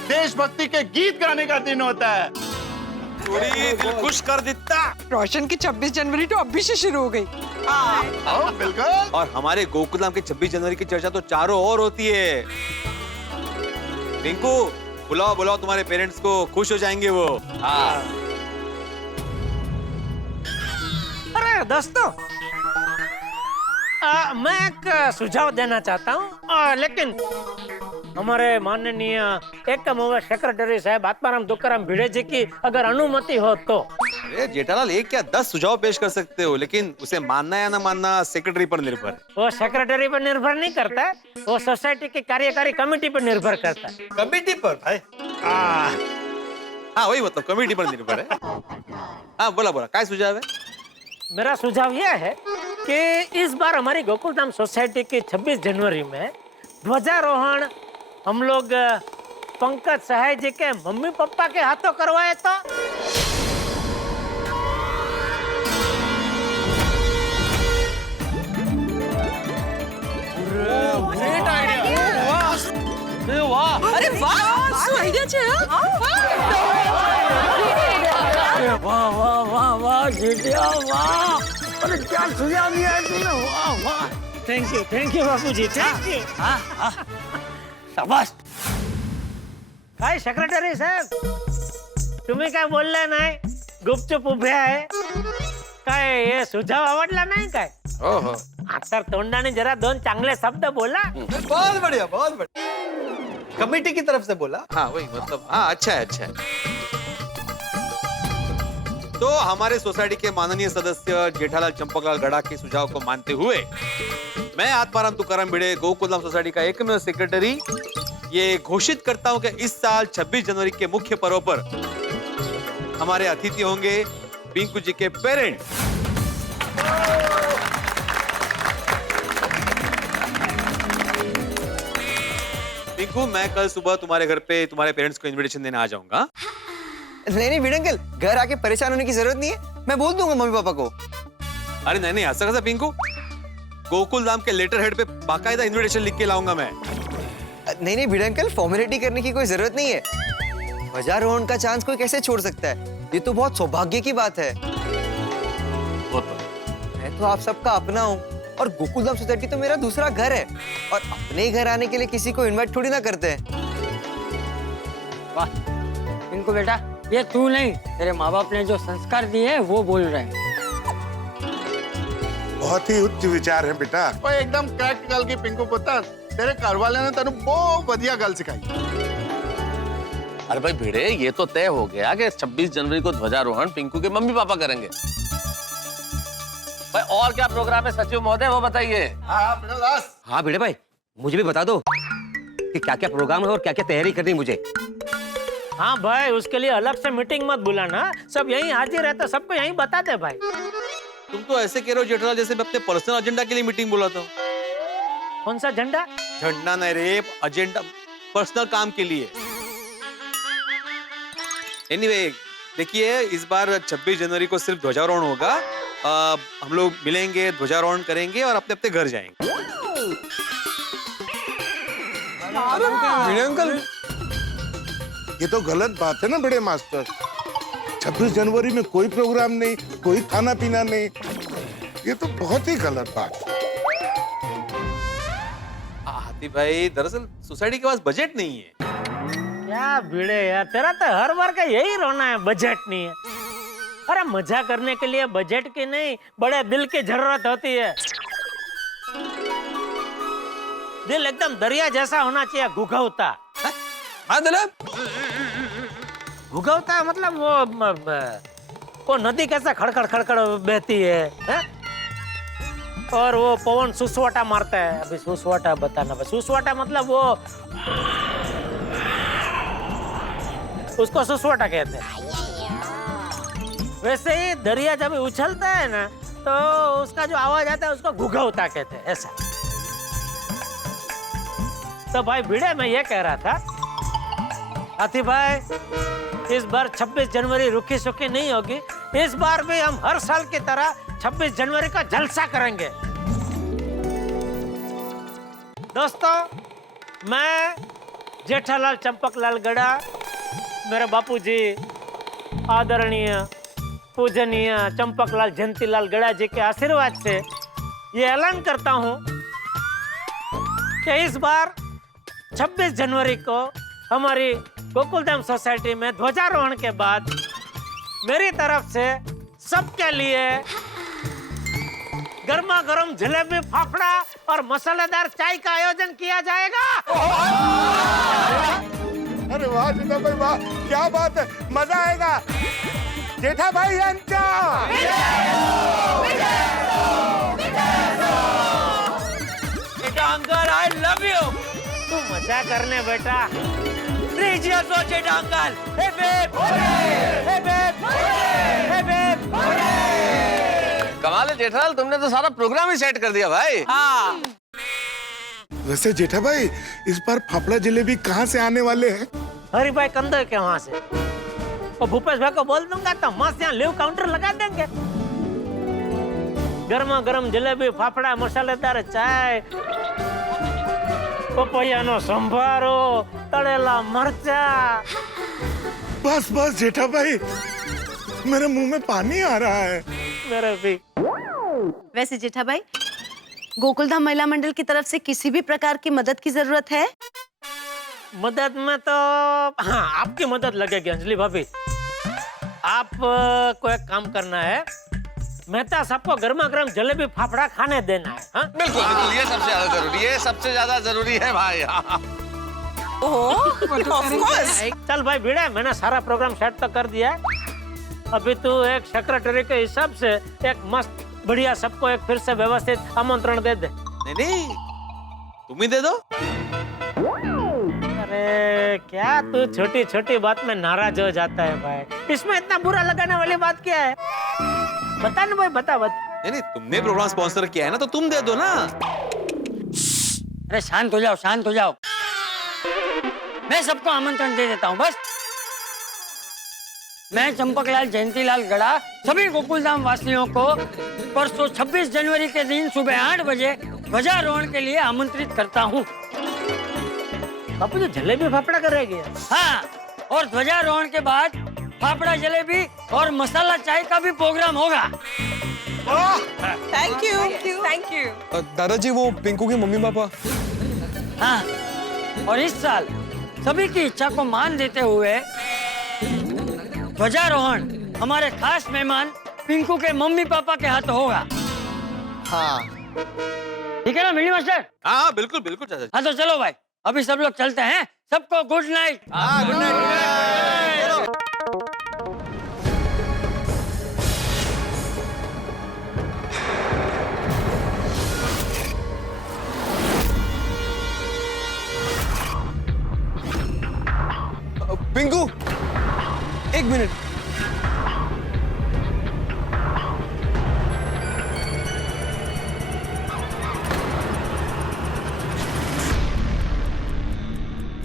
देशभक्ति के गीत गाने का दिन होता है। थोड़ी दिल खुश कर देता। रोशन की 26 जनवरी तो अभी से शुरू हो गई। बिल्कुल। और हमारे गोकुलधाम के 26 जनवरी की चर्चा तो चारों ओर होती है। रिंकू, बुलाओ बुलाओ तुम्हारे पेरेंट्स को, खुश हो जाएंगे वो। हाँ। अरे दोस्तों, मैं एक सुझाव देना चाहता हूँ, लेकिन हमारे माननीय एकम सेक्रेटरी साहब आत्माराम तुकाराम भिड़े जी की अगर अनुमति हो तो। अरे जेठालाल, एक क्या 10 सुझाव पेश कर सकते हो, लेकिन उसे मानना या ना मानना सेक्रेटरी पर निर्भर है। वो सेक्रेटरी पर निर्भर नहीं करता है, वो सोसाइटी की कार्यकारी कमेटी पर निर्भर करता है। कमेटी पर भाई? हाँ वही मतलब, कमेटी पर निर्भर है। हाँ बोला बोला, काय सुझाव है? मेरा सुझाव यह है कि इस बार हमारी गोकुलधाम सोसाइटी की 26 जनवरी में ध्वजारोहण हम लोग पंकज सहाय जी के मम्मी पापा के हाथों करवाए तो। Great idea. वाह, अरे वाह, आइडिया છે वाह वाह वाह वाह जेठिया वाह, अरे क्या सुझाव दिया है तूने, वाह वाह, thank you Bapuji, thank you. शाबाश। काय सेक्रेटरी साहेब, तुम्ही काय बोलला नाही, गुपचूप उभे आहे काय? हे सुझाव आवडला नाही काय? ओहो, आता तोंडाने जरा दोन चांगले शब्द बोला। बहुत बढ़िया, बहुत बढ़िया। कमेटी की तरफ से बोला। हाँ वही मतलब, हाँ अच्छा है, अच्छा है। तो हमारे सोसाइटी के माननीय सदस्य जेठालाल चंपकलाल गड़ा के सुझाव को मानते हुए मैं आत्माराम तुकाराम भिड़े गोकुलधाम सोसाइटी का एकमेव सेक्रेटरी ये घोषित करता हूं कि इस साल 26 जनवरी के मुख्य पर्व पर हमारे अतिथि होंगे पिंकू जी के पेरेंट्स। पिंकू, मैं कल सुबह तुम्हारे घर पे तुम्हारे पेरेंट्स को इनविटेशन देने आ जाऊंगा। नहीं भिड़े अंकल, घर आके परेशान होने की जरूरत नहीं है, मैं बोल दूंगा मम्मी पापा को। अरे नहीं ऐसा कैसा पिंकू, गोकुलधाम के लेटर हेड पे बाकायदा इनविटेशन लिख के लाऊंगा मैं। नहीं भिड़े अंकल, फॉर्मेलिटी करने की कोई जरूरत नहीं है। ध्वजारोहण का चांस कोई कैसे छोड़ सकता है, ये तो बहुत सौभाग्य की बात है। मैं तो आप सबका अपना हूँ और गोकुलधाम सोसाइटी तो मेरा दूसरा घर है, और अपने ही घर आने के लिए किसी को इनवाइट थोड़ी ना करते हैं। वाह पिंकू बेटा, ये तू नहीं, तेरे माँ बाप ने जो संस्कार दिए हैं वो बोल रहे हैं। बहुत ही उच्च विचार है बेटा। ओए एकदम करेक्ट गल की पिंकू पुत्र, तेरे घर वाले ने तेनु बहुत बढ़िया गल सिखाई। अरे भाई भिड़े, ये तो तय हो गया कि 26 जनवरी को ध्वजारोहण पिंकू के मम्मी पापा करेंगे। भाई और क्या प्रोग्राम है सचिव महोदय, वो बताइए। हाँ भिड़े भाई, मुझे भी बता दो कि क्या क्या प्रोग्राम है और क्या क्या तैयारी करनी मुझे। हाँ भाई, उसके लिए अलग से मीटिंग मत बुलाना, सब यहीं हाजिर है तो सबको यहीं बता दे भाई। तुम तो ऐसे कह रहे हो जेठालाल जैसे मैं अपने पर्सनल एजेंडा के लिए मीटिंग बुलाता हूँ। कौन सा झंडा? झंडा नहीं रे, एजेंडा, पर्सनल काम के लिए। एनीवे, देखिए इस बार 26 जनवरी को सिर्फ ध्वजारोहण होगा। हम लोग मिलेंगे, ध्वजारोहण करेंगे और अपने अपने घर जाएंगे। भिड़े अंकल, ये तो गलत बात है ना बड़े मास्टर। 26 जनवरी में कोई प्रोग्राम नहीं, कोई खाना पीना नहीं, ये तो बहुत ही गलत बात है। हाथी भाई, दरअसल सोसाइटी के पास बजट नहीं है। क्या भिड़े यार, तेरा तो हर बार का यही रोना है, बजट नहीं है। अरे मजा करने के लिए बजट की नहीं, बड़े दिल की जरूरत होती है। दिल एकदम दरिया जैसा होना चाहिए, घुघौता। हाँ दिलब, घुघौता मतलब वो नदी कैसा खड़खड़ खड़खड़ बहती है? और वो पवन सुसवाटा मारता है। अभी सुसवाटा बताना, सुसवाटा मतलब वो, उसको सुसवाटा कहते हैं। वैसे ही दरिया जब उछलता है ना, तो उसका जो आवाज आता है उसको घुघौता कहते हैं, ऐसा। तो भाई भिड़े, मैं ये कह रहा था हाथी भाई, इस बार 26 जनवरी रुकी सुखी नहीं होगी। इस बार भी हम हर साल की तरह 26 जनवरी का जलसा करेंगे। दोस्तों, मैं जेठालाल चंपकलाल गड़ा, मेरे बापूजी आदरणीय पूजनीय चंपकलाल जयंतीलाल गड़ा जी के आशीर्वाद से ये ऐलान करता हूं कि इस बार 26 जनवरी को हमारी गोकुलधाम सोसाइटी में ध्वजारोहण के बाद मेरी तरफ से सबके लिए गर्मा गर्म जलेबी, फाफड़ा और मसालेदार चाय का आयोजन किया जाएगा। अरे वाह जेठा भाई वाह, क्या बात है, मजा आएगा। जेठा भाई अंचा, बेटा अंकल, आई लव यू। तू मजा करने बेटा। जेठा अंकल, हे बेब, हे बेब, हे बेब। कमाल है जेठालाल, तुमने तो सारा प्रोग्राम ही सेट कर दिया भाई। हाँ। वैसे जेठा भाई, इस बार फाफड़ा जलेबी कहाँ से आने वाले हैं? हरी भाई कंदर के वहां से। और भूपेश भाई को बोल दूंगा तो मस्त यहाँ लिव काउंटर लगा देंगे। गर्मा गर्म जलेबी, फाफड़ा, मसालेदार चाय, पपैयानो संभारो, तड़ेला मरचा। बस बस जेठा भाई, मेरे मुंह में पानी आ रहा है। मेरे भी। वैसे जेठा भाई, गोकुलधाम महिला मंडल की तरफ से किसी भी प्रकार की मदद की जरूरत है? मदद में तो हाँ, आपकी मदद लगेगी अंजलि भाभी। आप को एक काम करना है, मेहता सबको गर्मा गर्म जलेबी फाफड़ा खाने देना है। हाँ? बिल्कुल बिल्कुल, ये सबसे ज्यादा जरूरी है, सबसे ज्यादा जरूरी है भाई। चल भाई भिड़े, मैंने सारा प्रोग्राम सेट तो कर दिया है। अभी तू एक सेक्रेटरी के हिसाब से एक मस्त बढ़िया सबको एक फिर से व्यवस्थित आमंत्रण दे दे। नहीं, तुम ही दे दो। अरे क्या तू छोटी छोटी बात में नाराज हो जाता है भाई? इसमें इतना बुरा लगाने वाली बात क्या है? बता ना भाई, बता। नहीं, तुमने प्रोग्राम स्पॉन्सर किया है ना, तो तुम दे दो ना। अरे शांत हो जाओ, शांत हो जाओ। मैं सबको आमंत्रण दे देता हूँ बस। मैं चंपकलाल जयंतीलाल गड़ा सभी गोकुलधाम वासियों को परसों 26 जनवरी के दिन सुबह 8 बजे ध्वजारोहण के लिए आमंत्रित करता हूँ। बापू, जो जलेबी फाफड़ा करेगी? हाँ, और ध्वजारोहण के बाद फाफड़ा जलेबी और मसाला चाय का भी प्रोग्राम होगा। Thank you. दादाजी, वो पिंकू के मम्मी पापा। हाँ, और इस साल सभी की इच्छा को मान देते हुए ध्वजारोहण हमारे खास मेहमान पिंकू के मम्मी पापा के हाथ होगा। हाँ, ठीक है ना मिनी मास्टर? हाँ बिल्कुल बिल्कुल चाचा जी। हाँ तो चलो भाई, अभी सब लोग चलते हैं। सबको गुड नाइट। हाँ, गुड नाइट। पिंकू, एक मिनट।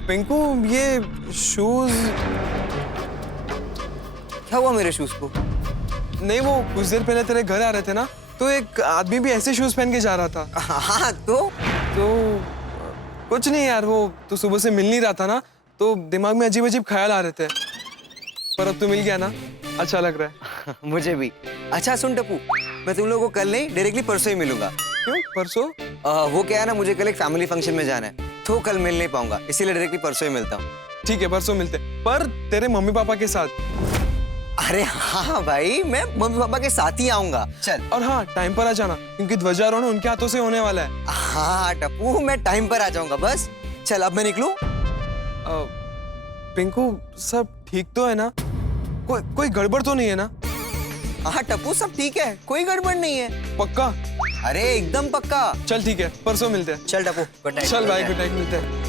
पिंकू, ये शूज क्या हुआ मेरे शूज को? नहीं, वो कुछ देर पहले तेरे घर आ रहे थे ना, तो एक आदमी भी ऐसे शूज पहन के जा रहा था। हाँ, तो कुछ नहीं यार, वो तो सुबह से मिल नहीं रहा था ना, तो दिमाग में अजीब अजीब ख्याल आ रहे थे। पर अब तो मिल गया ना, अच्छा लग रहा है। मुझे भी। अच्छा सुन टप्पू, मैं तुम लोगों को कल नहीं डायरेक्टली परसों ही मिलूंगा। क्यों परसों? वो क्या है ना, मुझे कल एक फैमिली फंक्शन में जाना है, तो कल मिल नहीं पाऊंगा, इसीलिए डायरेक्टली परसों ही मिलता हूँ। ठीक है, परसों मिलते, पर तेरे मम्मी पापा के साथ। अरे हाँ भाई, मैं मम्मी पापा के साथ ही आऊंगा। चल। और हाँ, टाइम पर आ जाना, क्योंकि ध्वजारोहण उनके हाथों से होने वाला है। हाँ टप्पू, मैं टाइम पर आ जाऊंगा बस। चल अब मैं निकलूं। पिंकू, सब ठीक तो है ना? कोई गड़बड़ तो नहीं है ना? हाँ टप्पू, सब ठीक है, कोई गड़बड़ नहीं है। पक्का? अरे एकदम पक्का। चल ठीक है, परसों मिलते हैं। चल टप्पू, गुड नाइट। चल भाई, गुड नाइट, मिलते हैं।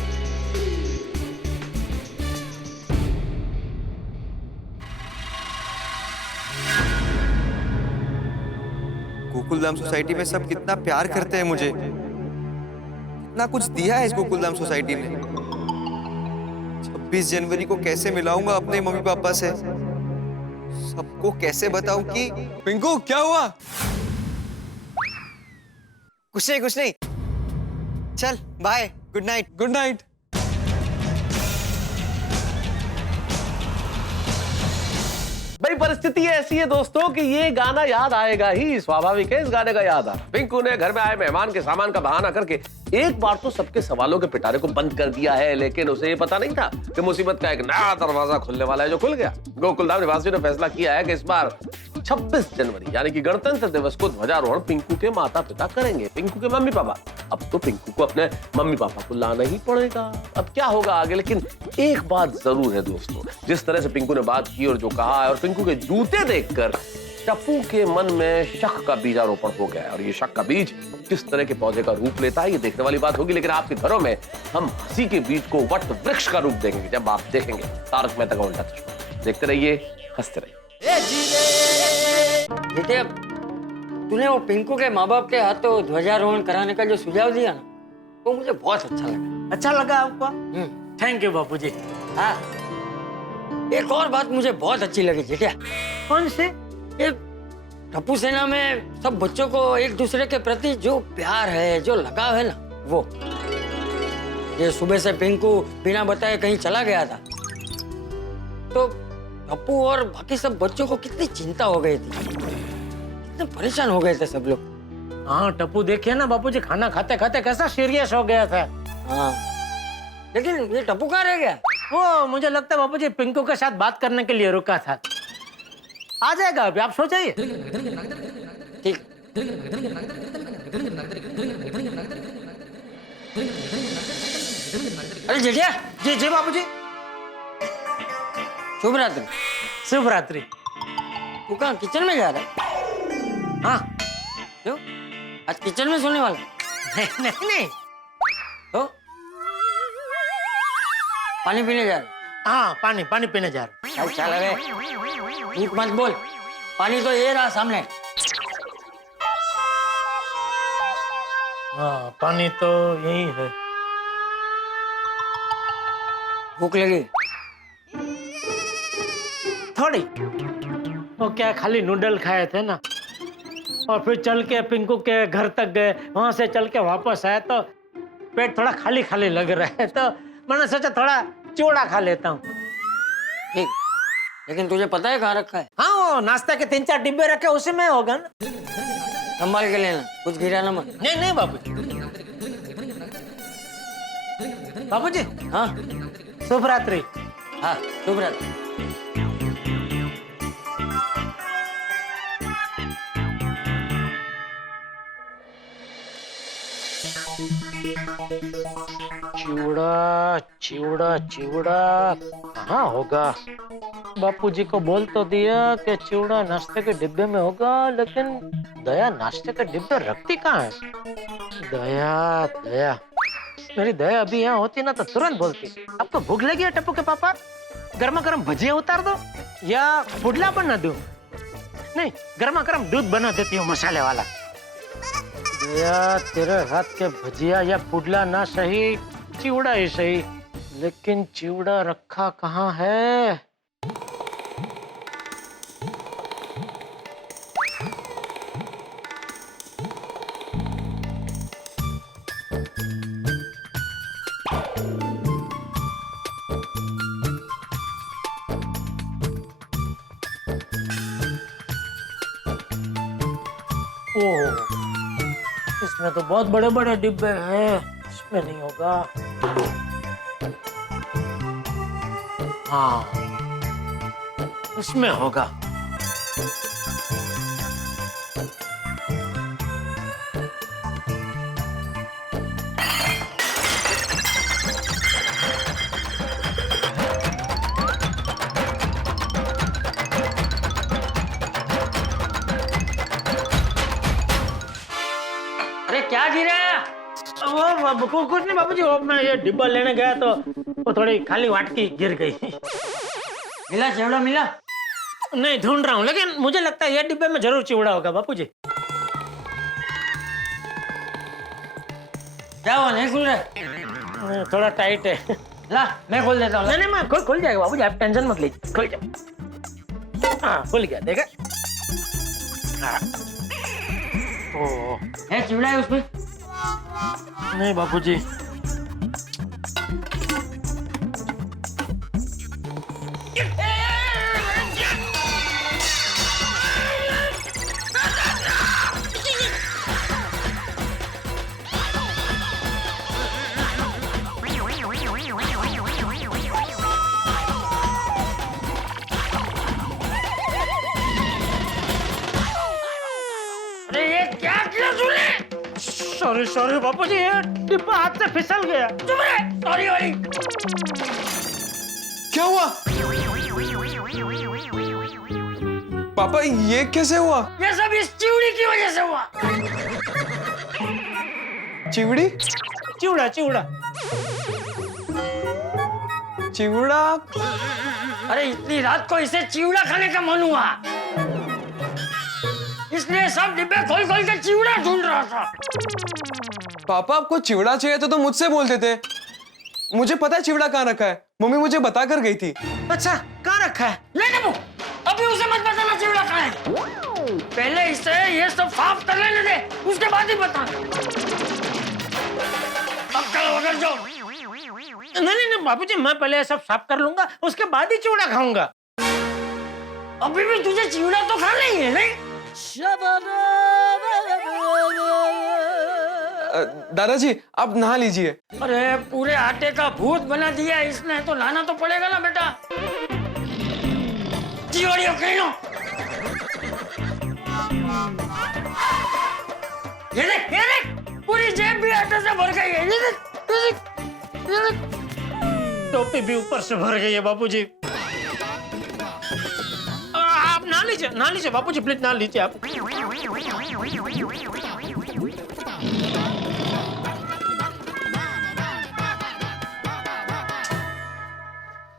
गोकुलधाम सोसाइटी में सब कितना प्यार करते हैं मुझे, कितना कुछ दिया है इस गोकुलधाम सोसाइटी ने। 26 जनवरी को कैसे मिलाऊंगा अपने मम्मी पापा से, सबको कैसे बताऊं कि पिंकू क्या हुआ? कुछ नहीं। चल bye, good night. Good night. भाई परिस्थिति ऐसी है दोस्तों कि ये गाना याद आएगा ही, स्वाभाविक है इस गाने का याद आ। पिंकू ने घर में आए मेहमान के सामान का बहाना करके एक बार तो सबके सवालों के पिटारे को बंद कर दिया है, लेकिन उसे ये पता नहीं था कि मुसीबत का एक नया दरवाजा खुलने वाला है, जो खुल गया। गोकुलधाम निवासियों ने फैसला किया है कि इस बार 26 जनवरी यानी कि गणतंत्र दिवस को ध्वजारोहण पिंकू के माता पिता करेंगे, पिंकू के मम्मी पापा। अब तो पिंकू को अपने मम्मी पापा को लाना ही पड़ेगा। अब क्या होगा आगे, लेकिन एक बात जरूर है दोस्तों, जिस तरह से पिंकू ने बात की और जो कहा है, और पिंकू के जूते देखकर टप्पू के मन में शक का बीजारोपण हो गया है। और ये शक का बीज किस तरह के पौधे का रूप लेता है ये देखने वाली बात होगी, लेकिन आपके घरों में हम हंसी के बीज को वट वृक्ष का रूप देंगे जब आप देखेंगे तारक मेहता का उल्टा चश्मा। देखते रहिए, हंसते रहिए। तूने वो पिंकू के माँ बाप के हाथों ध्वजारोहण कराने का जो सुझाव दिया ना, वो मुझे बहुत अच्छा लगा। अच्छा लगा आपको? थैंक यू बापूजी। हाँ, एक और बात मुझे बहुत अच्छी लगी जेठिया। कौन से? ये टप्पू सेना में सब बच्चों को एक दूसरे के प्रति जो प्यार है, जो लगाव है ना, वो। ये सुबह से पिंकू बिना बताए कहीं चला गया था, तो टप्पू और बाकी सब बच्चों को कितनी चिंता हो गई थी, कितने परेशान हो गए थे सब लोग। हाँ, टप्पू देखिए ना बापूजी, खाना खाते खाते कैसा सीरियस हो गया था। हाँ, लेकिन ये टप्पू कहाँ रह गया? वो मुझे लगता है बापूजी पिंकू के साथ बात करने के लिए रुका था। आ जाएगा अभी, आप सो जाइए। ठीक। अरे जेठिया। जी जी बापूजी। शुभ रात्रि। शुभ रात्रि। तू कहाँ किचन में जा रहा है? हाँ। क्यों? आज किचन में सोने वाला? नहीं नहीं। तो पानी पीने जा रहा है? हाँ, पानी पीने जा रहा हूँ। चल अरे, झूठ मत बोल, पानी तो ये रहा सामने। हाँ, पानी तो यही है। भूख लगी? थोड़ी। वो क्या खाली नूडल खाए थे ना, और फिर चल के पिंकू के घर तक गए, वहां से चल के वापस आए तो पेट थोड़ा खाली खाली लग रहा है, तो मैंने सोचा थोड़ा चिवड़ा खा लेता हूँ। ठीक, लेकिन तुझे पता है कहाँ रखा है? हाँ, वो नाश्ते के 3-4 डिब्बे रखे, उसी में होगा ना। संभाल के लेना, कुछ गिराना मत। नहीं नहीं बाबूजी। बाबूजी। हाँ, शुभ रात्रि। हाँ, शुभ रात्रि। चिवड़ा चिवड़ा चिवड़ा कहाँ होगा? बापूजी को बोल तो दिया कि चिवड़ा नाश्ते के डिब्बे में होगा, लेकिन दया नाश्ते के डिब्बे रखती कहाँ है? दया दया, मेरी दया अभी यहाँ होती ना तो तुरंत बोलती, आपको भूख लगी है टप्पू के पापा? गर्मा गर्म भजिया उतार दो या पुडला बना दूं? नहीं, गर्मा गर्म दूध बना देती हूँ मसाले वाला। दया, तेरे हाथ के भजिया या पुडला ना सही, चिवड़ा ही सही, लेकिन चिवड़ा रखा कहाँ है? ओह, इसमें तो बहुत बड़े बड़े डिब्बे हैं, इसमें नहीं होगा। हाँ, इसमें होगा। क्या गिरा? वो कुछ नहीं बाबूजी, वो मैं ये डिब्बा लेने गया तो वो थोड़ी खाली वाटकी गिर गई। मिला चिवड़ा? मिला नहीं, ढूंढ रहा हूँ, लेकिन मुझे लगता है ये डिब्बे में जरूर चिवड़ा होगा बापूजी। क्या हुआ, नहीं खुल रहा? थोड़ा टाइट है। ला, मैं खोल देता हूँ। नहीं मैं खुल जाएगा बाबूजी, आप टेंशन मत लीजिए, खुल जाए। हाँ, खुल गया, देखा? है चिवड़ा है उसमें? नहीं बापूजी। सॉरी सॉरी बापूजी, ये डिब्बा हाथ से फिसल गया। चुप रहे, सॉरी वाली। क्या हुआ? पापा ये कैसे हुआ? ये सब इस चिवड़ी की वजह से हुआ। चिवड़ी? चिवड़ा चिवड़ा चिवड़ा? अरे इतनी रात को इसे चिवड़ा खाने का मन हुआ। इसलिए सब डिब्बे खोल खोल के चिवड़ा ढूंढ रहा था। पापा आपको चिवड़ा चाहिए तो मुझसे बोल देते। मुझे पता है चिवड़ा कहाँ रखा है, मम्मी मुझे बता कर गई थी। अच्छा कहाँ रखा है? ले टप्पू, अभी उसे मत बताना चिवड़ा कहाँ है। पहले इसे ये सब साफ कर लेने दे, उसके बाद ही बता। अब चलो वगैरह जाओ। नहीं बाबूजी, मैं पहले सब साफ कर लूंगा, उसके बाद ही चिवड़ा खाऊंगा। अभी भी तुझे चिवड़ा तो खाना ही है नहीं? दादाजी आप नहा लीजिए। अरे पूरे आटे का भूत बना दिया इसने, तो लाना तो पड़ेगा ना बेटा। चिवड़ियों कहीं ये देख पूरी जेब भी आटे से भर गई है। ये देख टोपी भी ऊपर से भर गई है बाबूजी। आप नहा लीजिए बाबूजी, प्लीज नहा लीजिए आप।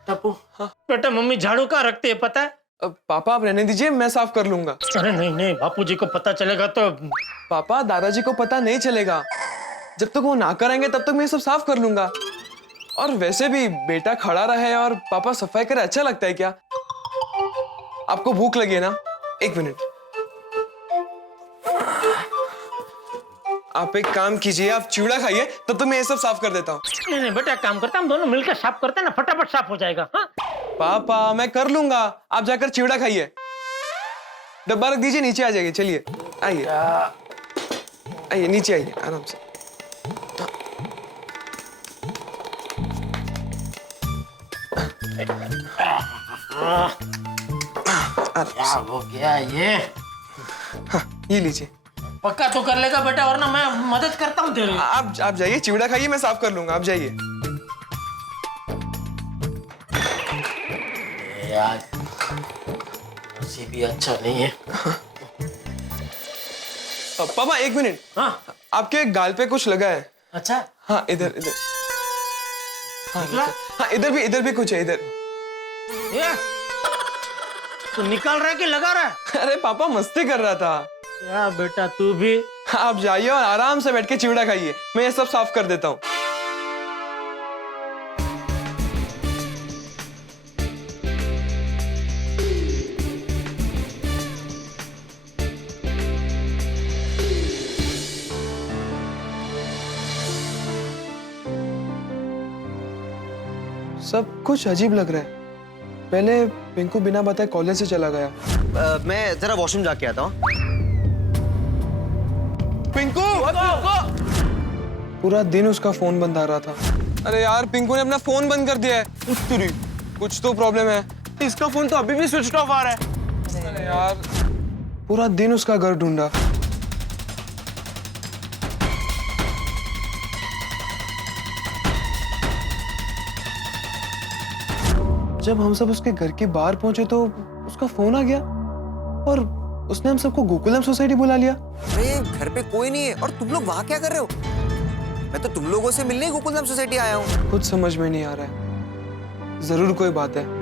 टप्पू, हाँ? बेटा मम्मी झाड़ू कहाँ रखती है पता है? पापा आप रहने दीजिए, मैं साफ कर लूंगा। अरे नहीं बापूजी को पता चलेगा तो। पापा दादाजी को पता नहीं चलेगा, जब तक वो ना कराएंगे तब तक मैं सब साफ कर लूंगा। और वैसे भी बेटा खड़ा रहे और पापा सफाई करे अच्छा लगता है क्या? आपको भूख लगी है ना? एक मिनट, आप एक काम कीजिए, आप चिवड़ा खाइए, तब तो मैं ये सब साफ कर देता हूँ। नहीं बेटा, काम करता हम दोनों मिलकर साफ करते हैं ना, फटाफट साफ हो जाएगा। हाँ? पापा मैं कर लूंगा, आप जाकर चिवड़ा खाइए। डब्बा रख दीजिए, नीचे आ जाइए। चलिए आइए नीचे आइए आराम से। क्या हो गया ये? हाँ, ये लीजिए। पक्का तो कर लेगा बेटा, वरना मैं मदद करता हूँ तेरी। आप जाइए, चिवड़ा खाइए, मैं साफ कर लूंगा, आप जाइए। यार नसीब भी अच्छा नहीं है। पापा एक मिनट। हाँ? आपके गाल पे कुछ लगा है। अच्छा? हाँ इधर हाँ इधर भी कुछ है इधर। ये तो निकाल रहा है कि लगा रहा है? अरे पापा मस्ती कर रहा था। या बेटा तू भी। आप जाइए और आराम से बैठ के चिवड़ा खाइए, मैं ये सब साफ कर देता हूँ। सब कुछ अजीब लग रहा है। पहले पिंकू बिना बताए कॉलेज से चला गया। मैं जरा वॉशरूम जाके आता हूँ। पिंकू! पूरा दिन उसका फोन बंद आ रहा था। अरे यार पिंकू ने अपना फोन बंद कर दिया है। उत्तरी कुछ तो प्रॉब्लम है। इसका फोन तो अभी भी स्विच ऑफ आ रहा है। अरे यार पूरा दिन उसका घर ढूंढा। जब हम सब उसके घर के बाहर पहुंचे तो उसका फोन आ गया और उसने हम सबको गोकुलधाम सोसाइटी बुला लिया। अरे घर पे कोई नहीं है और तुम लोग वहां क्या कर रहे हो? मैं तो तुम लोगों से मिलने गोकुलधाम सोसाइटी आया हूँ। कुछ समझ में नहीं आ रहा है, जरूर कोई बात है।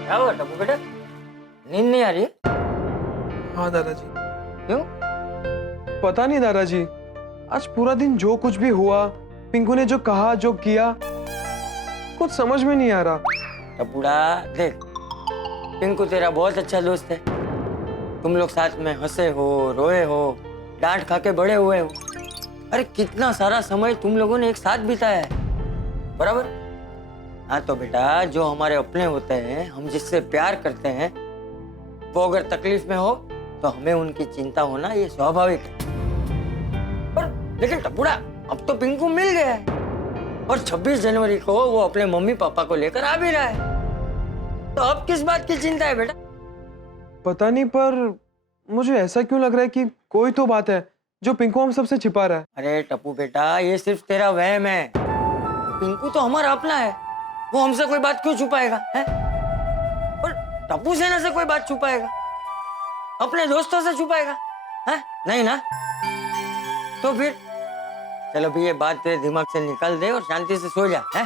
क्या हुआ टप्पू बेटा, नींद नहीं आ रही है? हाँ दादाजी। क्यों? पता नहीं दादाजी, आज पूरा दिन जो कुछ भी हुआ, पिंकू ने जो कहा जो किया, कुछ समझ में नहीं आ रहा। टप्पूड़ा देख, पिंकू तेरा बहुत अच्छा दोस्त है। तुम लोग साथ में हंसे हो, रोए हो, डांट खा के बड़े हुए हो। अरे कितना सारा समय तुम लोगों ने एक साथ बिताया है, बराबर? हाँ तो बेटा, जो हमारे अपने होते हैं, हम जिससे प्यार करते हैं, वो अगर तकलीफ में हो तो हमें उनकी चिंता होना ये स्वाभाविक है। पर लेकिन टप्पूड़ा, अब तो पिंकू मिल गया है और 26 जनवरी को वो अपने मम्मी पापा को लेकर आ भी रहा है, तो अब किस बात की चिंता है बेटा? पता नहीं, पर मुझे ऐसा क्यों लग रहा है कि कोई तो बात है जो पिंकू हम सबसे छिपा रहा है। अरे टप्पू बेटा, ये सिर्फ तेरा वहम है। पिंकू तो हमारा अपना है, वो हमसे कोई बात क्यों छुपाएगा है? और टप्पू सेना से कोई बात छुपाएगा? अपने दोस्तों से छुपाएगा है? नहीं ना? तो फिर चलो भी ये बात तेरे दिमाग से निकाल दे और शांति से सो जा है?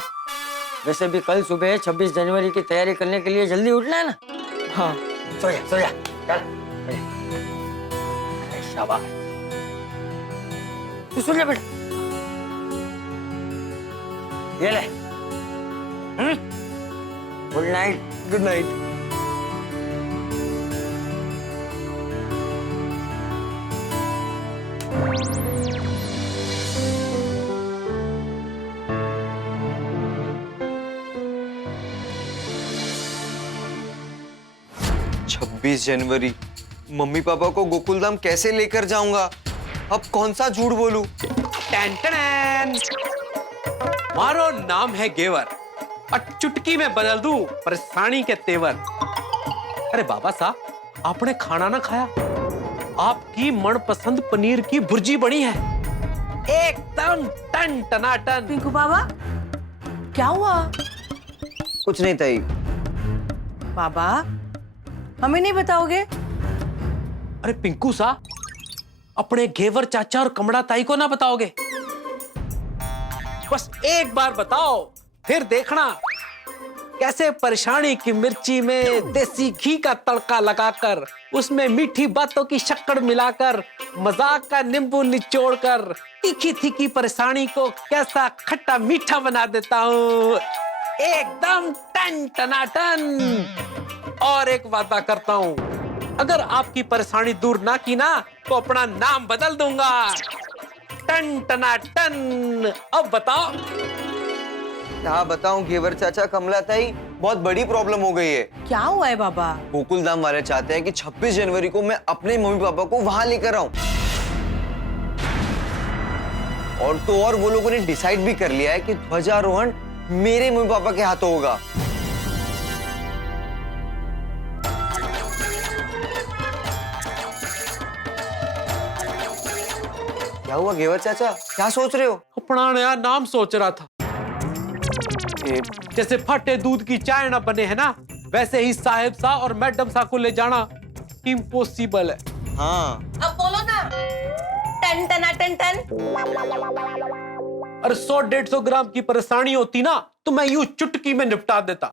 वैसे भी कल सुबह 26 जनवरी की तैयारी करने के लिए जल्दी उठना है ना? हाँ। सो जा चल। शाबाश। तू सो जा बेटा। ये ले। Good night. Good night. छब्बीस जनवरी, मम्मी पापा को गोकुलधाम कैसे लेकर जाऊंगा? अब कौन सा झूठ बोलूं? टैन मारो नाम है गेवर और चुटकी में बदल दूं परेशानी के तेवर। अरे बाबा साहब, आपने खाना ना खाया? आपकी मनपसंद पनीर की भुर्जी बनी है, एकदम टन टनाटन। पिंकू बाबा, क्या हुआ? कुछ नहीं ताई। बाबा, हमें नहीं बताओगे? अरे पिंकू सा, अपने घेवर चाचा और कमड़ा ताई को ना बताओगे? बस एक बार बताओ, फिर देखना कैसे परेशानी की मिर्ची में देसी घी का तड़का लगाकर, उसमें मीठी बातों की शक्कर मिलाकर, मजाक का नींबू निचोड़कर तीखी तीखी परेशानी को कैसा खट्टा मीठा बना देता हूँ, एकदम टन टनाटन। और एक वादा करता हूँ, अगर आपकी परेशानी दूर ना की ना तो अपना नाम बदल दूंगा, टन टनाटन। अब बताओ। क्या बताऊं घेवर चाचा, कमला ताई, बहुत बड़ी प्रॉब्लम हो गई है। क्या हुआ है बाबा? गोकुलधाम वाले चाहते हैं कि 26 जनवरी को मैं अपने मम्मी पापा को वहां लेकर आऊं। और तो और वो लोगों ने डिसाइड भी कर लिया है कि ध्वजारोहण मेरे मम्मी पापा के हाथों होगा। क्या हुआ घेवर चाचा, क्या सोच रहे हो? अपना नया नाम सोच रहा था। जैसे फटे दूध की चाय ना बने है ना, वैसे ही साहेब सा और मैडम सा को ले जाना इम्पॉसिबल है। हाँ। अब बोलो ना, टन टना टन टन। अरे 100-150 ग्राम की परेशानी होती ना तो मैं यूं चुटकी में निपटा देता,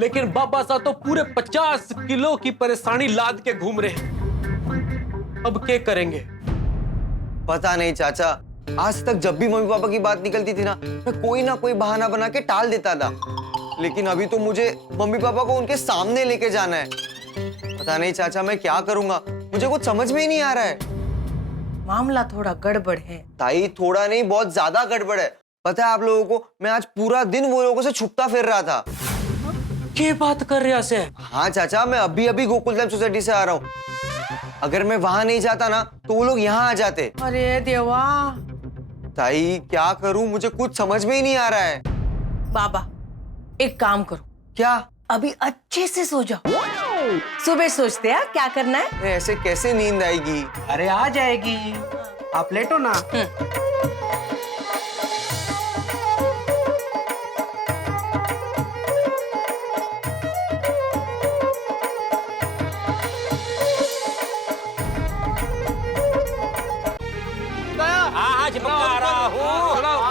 लेकिन बाबा सा तो पूरे 50 किलो की परेशानी लाद के घूम रहे हैं। अब क्या करेंगे? पता नहीं चाचा, आज तक जब भी मम्मी पापा की बात निकलती थी ना, मैं कोई ना कोई बहाना बना के टाल देता था, लेकिन अभी तो मुझे मम्मी पापा को उनके सामने लेके जाना है। पता नहीं चाचा मैं क्या करूंगा, मुझे कुछ समझ में ही नहीं आ रहा है। मामला थोड़ा गड़बड़ है। ताई, थोड़ा नहीं बहुत ज्यादा गड़बड़ है। पता है आप लोगों को, मैं आज पूरा दिन वो लोगों से छुपता फिर रहा था। क्या बात कर रहे हैं? हाँ चाचा, मैं अभी अभी गोकुलधाम सोसाइटी से आ रहा हूँ। अगर मैं वहां नहीं जाता ना तो वो लोग यहाँ आ जाते। अरे देवा। ताई क्या करूं, मुझे कुछ समझ में ही नहीं आ रहा है। बाबा, एक काम करो। क्या? अभी अच्छे से सो जाओ, सुबह सोचते हैं क्या करना है। ऐसे कैसे नींद आएगी? अरे आ जाएगी, आप लेटो ना।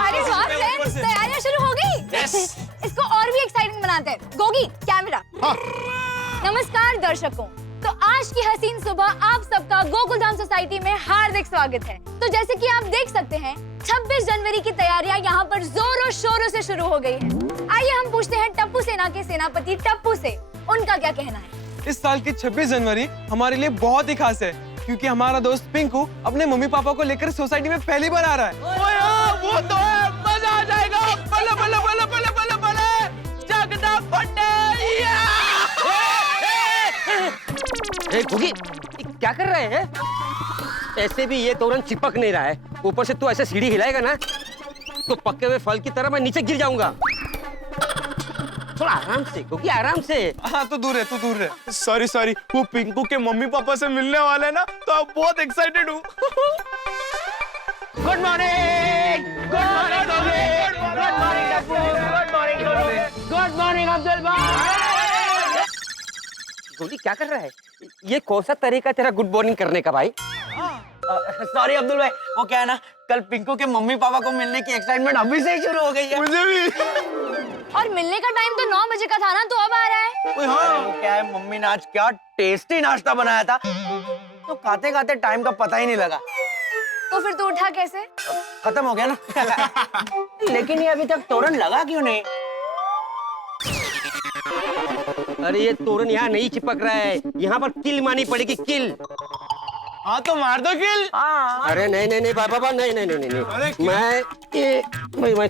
अरे वाह फ्रेंड्स, तैयारियां शुरू हो गई। इसको और भी एक्साइटिंग बनाते हैं। गोगी, कैमरा। नमस्कार दर्शकों, तो आज की हसीन सुबह आप सबका गोकुलधाम सोसाइटी में हार्दिक स्वागत है। तो जैसे कि आप देख सकते हैं, 26 जनवरी की तैयारियां यहाँ पर जोरों शोरों से शुरू हो गई हैं। आइए हम पूछते हैं टप्पू सेना के सेनापति टप्पू से, उनका क्या कहना है। इस साल की 26 जनवरी हमारे लिए बहुत ही खास है, क्योंकि हमारा दोस्त पिंकू अपने मम्मी पापा को लेकर सोसाइटी में पहली बार आ रहा है। वो तो है, मजा आ जाएगा। बल्ले बल्ले बल्ले बल्ले बल्ले बल्ले, जगना फटे। गोगी, क्या कर रहे हैं? ऐसे भी ये तोरण चिपक नहीं रहा है, ऊपर से तू ऐसे सीढ़ी हिलाएगा ना तो पके हुए फल की तरह मैं नीचे गिर जाऊंगा। थोड़ा आराम से गोगी, आराम से। हाँ तो दूर है, तू दूर है। सॉरी, वो पिंकू के मम्मी पापा से मिलने वाले हैं ना, तो अब बहुत एक्साइटेड हूँ। Good morning, good morning, good morning, good morning. Good morning Abdul भाई। गोली क्या कर रहा है? ये कौन सा तरीका तेरा गुड मॉर्निंग करने का भाई? सॉरी अब्दुल भाई, वो क्या है ना, कल पिंकू के मम्मी पापा को मिलने की एक्साइटमेंट अभी से ही शुरू हो गई है। मुझे भी। और मिलने का टाइम तो 9 बजे का था ना, तो अब आ रहा है। वो क्या है, मम्मी ने आज क्या टेस्टी नाश्ता बनाया था, तो खाते खाते टाइम का पता ही नहीं लगा। तो फिर तू उठा कैसे? खत्म हो गया ना। लेकिन ये अभी तक तोरण लगा क्यों नहीं? अरे ये तोरण यहाँ नहीं चिपक रहा है, यहाँ पर किल मारनी पड़ेगी, किल। हाँ तो मार दो किल। अरे नहीं बाबा, नहीं,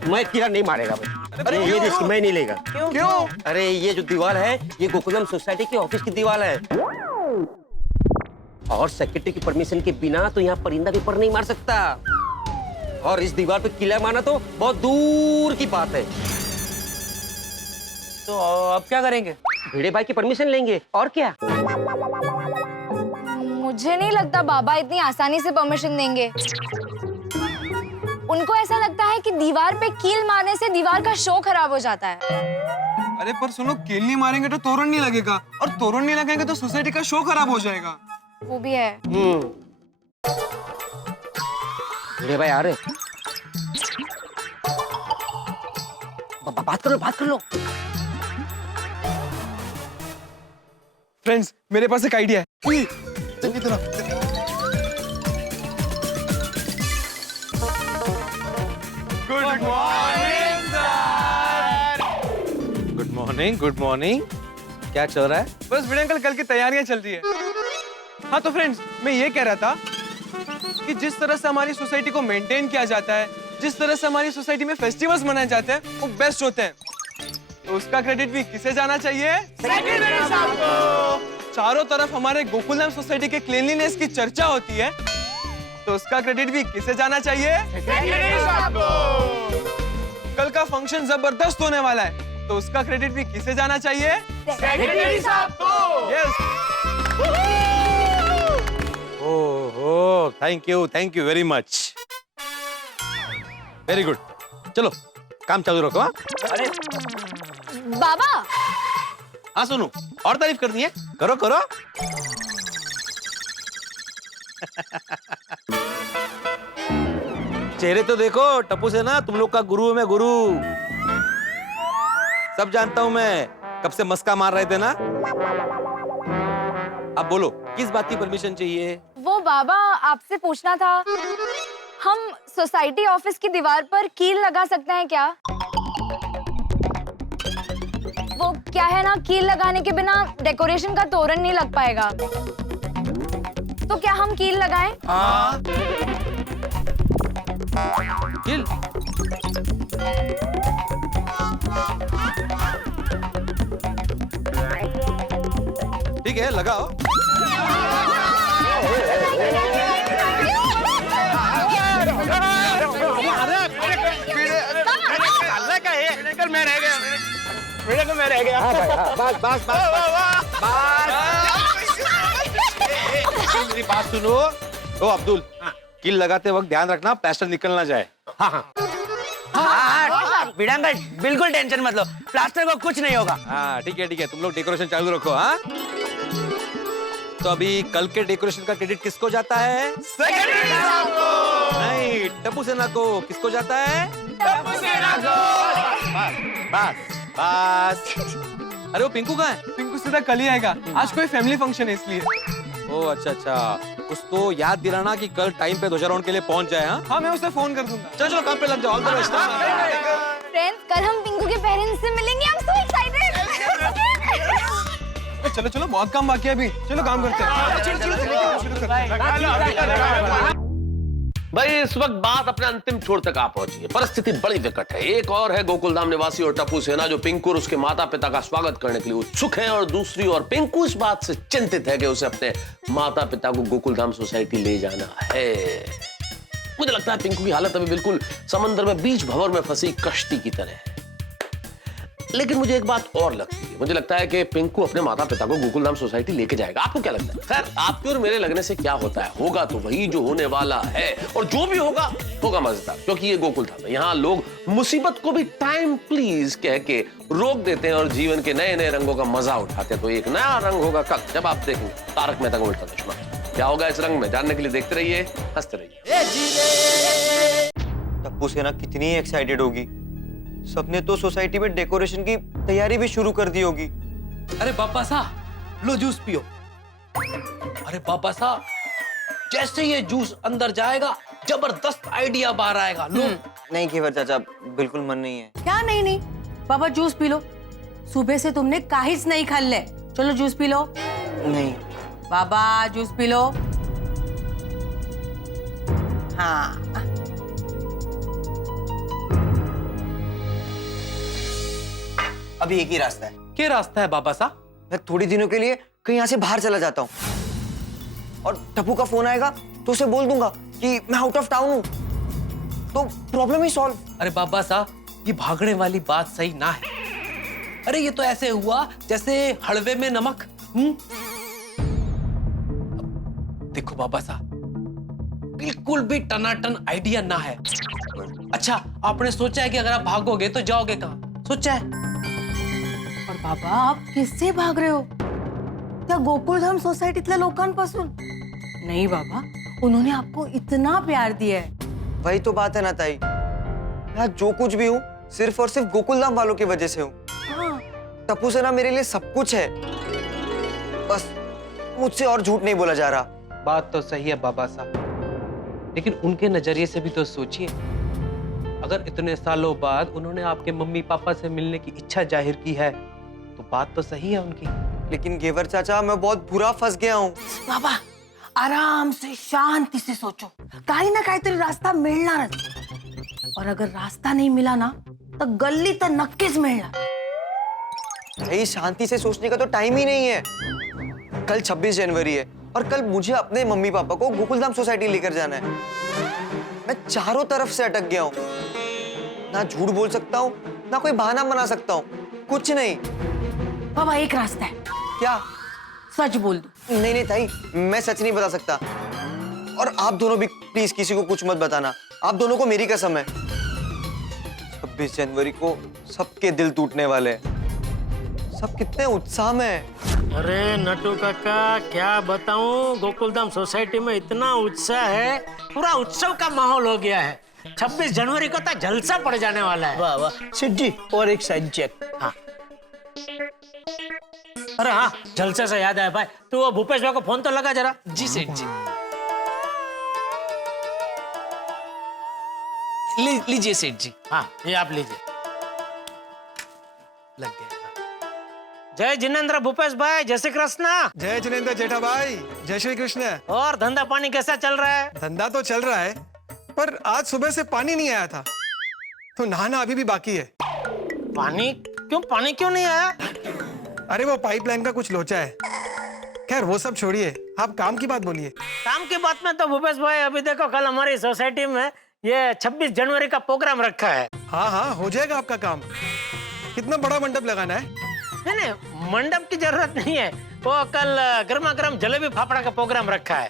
मैं किला नहीं मारेगा भाई। अरे ये रिस्क मैं नहीं लेगा। क्यों? अरे ये जो दीवार है, ये गोकुलधाम सोसाइटी के ऑफिस की दीवार है, और सेक्रेटरी की परमिशन के बिना तो यहाँ परिंदा भी पर नहीं मार सकता। और इस दीवार पे किला मारना तो बहुत दूर की बात है। तो अब क्या करेंगे? भिड़े भाई की परमिशन लेंगे, और क्या। मुझे नहीं लगता बाबा इतनी आसानी से परमिशन देंगे। उनको ऐसा लगता है कि दीवार पे कील मारने से दीवार का शो खराब हो जाता है। अरे पर सुनो, कील नहीं मारेंगे तो तोरण नहीं लगेगा, और तोरण नहीं लगेंगे तो सोसाइटी का शो खराब हो जाएगा। वो भी है। भिड़े भाई आ रहे। बात कर लो। फ्रेंड्स, मेरे पास एक आइडिया है। चल इधर आओ। Good morning sir. Good morning. क्या चल रहा है? बस भिड़े अंकल, कल की तैयारियां चल रही है। हाँ तो फ्रेंड्स, मैं ये कह रहा था कि जिस तरह से हमारी सोसाइटी को मेंटेन किया जाता है, जिस तरह से हमारी सोसाइटी में फेस्टिवल्स मनाए जाते हैं, वो बेस्ट होते हैं। तो उसका क्रेडिट भी किसे जाना चाहिए? सेक्रेटरी साहब को। चारों तरफ हमारे गोकुलधाम सोसाइटी के क्लीनलीनेस की चर्चा होती है, तो उसका क्रेडिट भी किसे जाना चाहिए? सेक्रेटरी साहब को। कल का फंक्शन जबरदस्त होने वाला है, तो उसका क्रेडिट भी किसे जाना चाहिए? सेक्रेटरी साहब को। Yes. Oh, thank you very much. Very good. चलो काम चालू रखो। हाँ? अरे बाबा। हाँ सुनो, और तारीफ करनी है? करो। चेहरे तो देखो, टप्पू से ना तुम लोग का गुरु है मैं, गुरु। सब जानता हूं मैं, कब से मस्का मार रहे थे ना। अब बोलो, किस बात की परमिशन चाहिए? वो बाबा, आपसे पूछना था, हम सोसाइटी ऑफिस की दीवार पर कील लगा सकते हैं क्या? वो क्या है ना, कील लगाने के बिना डेकोरेशन का तोरण नहीं लग पाएगा। तो क्या हम कील लगाएं? हाँ। कील? ठीक है, लगाओ। मैं रह गया। बस। मेरी बात सुनो। ओ अब्दुल, कील लगाते वक्त ध्यान रखना प्लास्टर निकल ना जाए। हाँ, भिड़ंगल बिल्कुल टेंशन मत लो, प्लास्टर को कुछ नहीं होगा। हाँ ठीक है, तुम लोग डेकोरेशन चालू रखो। हाँ तो अभी कल के डेकोरेशन का क्रेडिट किसको जाता है? सेक्रेटरी साहब को। नहीं, टप्पू सेना को। किसको जाता है? टप्पू सेना को। बस। अरे वो पिंकू कहाँ है? पिंकू सीधा कल ही आएगा, आज कोई फैमिली फंक्शन है इसलिए। ओ अच्छा, उसको याद दिलाना कि कल टाइम पे ध्वजारोहण के लिए पहुंच जाए। हाँ मैं उसे फोन कर दूंगा। चलो काम पे लग जाओ। All the best. फ्रेंड्स, कल हम पिंकू के पेरेंट्स से मिलेंगे। I'm so excited। चलो बहुत काम बाकी है अभी, चलो काम करते हैं। चलो। भाई इस वक्त बात अपने अंतिम छोर तक आ पहुंची है। परिस्थिति बड़ी विकट है। एक और है गोकुलधाम निवासी और टप्पू सेना जो पिंकू और उसके माता पिता का स्वागत करने के लिए उत्सुक है, और दूसरी ओर पिंकू इस बात से चिंतित है कि उसे अपने माता पिता को गोकुलधाम सोसाइटी ले जाना है। मुझे लगता है पिंकू की हालत अभी बिल्कुल समंदर में बीच भंवर में फंसी कश्ती की तरह है। लेकिन मुझे एक बात और लगती है, मुझे लगता है कि पिंकू अपने माता पिता को गोकुलधाम सोसाइटी लेके जाएगा। आपको क्या लगता है? खैर, आपके और मेरे लगने से क्या होता है, होगा तो वही जो होने वाला है, और जो भी होगा होगा मजेदार, क्योंकि ये गोकुलधाम है। यहाँ लोग मुसीबत को भी टाइम प्लीज कह के रोक देते हैं और जीवन के नए नए रंगों का मजा उठाते हैं। तो एक नया रंग होगा कल, जब आप देखेंगे तारक मेहता का उल्टा चश्मा। क्या होगा इस रंग में, जानने के लिए देखते रहिए, हंसते रहिए। टप्पू सेना कितनी एक्साइटेड होगी। सबने तो सोसाइटी में डेकोरेशन की तैयारी भी शुरू कर दी होगी। अरे पापा साहब, लो जूस पियो। अरे पापा साहब, जैसे ये जूस अंदर जाएगा जबरदस्त आइडिया बाहर आएगा। लो। नहीं घेवर चाचा, बिल्कुल मन नहीं है। क्या नहीं? बाबा जूस पी लो, सुबह से तुमने काहीच नहीं खाल्ले। चलो जूस पी लो। नहीं बाबा जूस पी लो। हाँ अभी एक ही रास्ता है। क्या रास्ता है बाबा साहब? मैं थोड़ी दिनों के लिए कहीं यहाँ से बाहर चला जाता हूँ, और टप्पू का फोन आएगा तो उसे बोल दूंगा कि मैं आउट ऑफ टाउन हूँ, तो प्रॉब्लम ही सॉल्व। अरे बाबा साहब, ये भागने वाली बात सही ना है। अरे ये तो ऐसे हुआ जैसे हलवे में नमक। देखो बाबा साहब, बिल्कुल भी टनाटन आइडिया ना है। अच्छा, आपने सोचा है कि अगर आप भागोगे तो जाओगे कहाँ? सोचा है? और बाबा आप किससे भाग रहे हो? क्या गोकुलधाम सोसायटीतल्या लोकांपासून? नहीं बाबा, उन्होंने आपको इतना प्यार दिया है। वही तो बात है ना ताई, मैं जो कुछ भी हूँ सिर्फ और सिर्फ गोकुलधाम वालों की वजह से हूँ। टप्पू सेना मेरे लिए सब कुछ है, बस मुझसे और झूठ नहीं बोला जा रहा। बात तो सही है बाबा साहब, लेकिन उनके नजरिए से भी तो सोचिए। अगर इतने सालों बाद उन्होंने आपके मम्मी पापा से मिलने की इच्छा जाहिर की है, तो बात तो सही है उनकी। लेकिन घेवर चाचा, मैं बहुत बुरा फंस गया हूँ। बाबा आराम से शांति से सोचो, काही ना काहीतरी रास्ता मिळणारच। और अगर रास्ता नहीं मिला ना, तो गल्ली तर नक्कीच मिळणार। भाई शांति से सोचने का तो टाइम ही नहीं है। कल 26 जनवरी है और कल मुझे अपने मम्मी पापा को गोकुलधाम सोसाइटी लेकर जाना है। मैं चारों तरफ से अटक गया हूँ, ना झूठ बोल सकता हूँ, ना कोई बहाना बना सकता हूँ, कुछ नहीं। बाबा एक रास्ता है। क्या? सच बोल दो। नहीं नहीं ताई, मैं सच नहीं बता सकता। और आप दोनों भी प्लीज किसी को कुछ मत बताना, आप दोनों को मेरी कसम है। 26 जनवरी को सबके दिल टूटने वाले हैं। सब कितने उत्साह में हैं। अरे नटू काका, क्या बताऊं, गोकुलधाम सोसाइटी में इतना उत्साह है, पूरा उत्सव का माहौल हो गया है। 26 जनवरी को तो जलसा पड़ जाने वाला है। वाह वाह सेठ जी, और एक साइन चेक। हाँ। अरे हाँ, जलसे से याद आया भाई, तू वो भूपेश भाई को फोन तो लगा जरा। जी सेठ जी। लीजिए सेठ जी। हाँ, ये आप लीजिए। लग गया। जय जिनेंद्र भूपेश भाई, जय श्री कृष्ण। जय जिनेंद्र जेठा भाई, जय श्री कृष्ण। और धंधा पानी कैसा चल रहा है? धंधा तो चल रहा है, पर आज सुबह से पानी नहीं आया था, तो नहाना अभी भी बाकी है। पानी क्यों नहीं आया? अरे वो पाइपलाइन का कुछ लोचा है। खैर वो सब छोड़िए, आप काम की बात बोलिए। काम की बात में तो भूपेश भाई, अभी देखो कल हमारी सोसाइटी में ये 26 जनवरी का प्रोग्राम रखा है। हाँ, हो जाएगा आपका काम। कितना बड़ा मंडप लगाना है? नहीं, मंडप की जरूरत नहीं है, वो कल गर्मा गर्म जलेबी फाफड़ा का प्रोग्राम रखा है।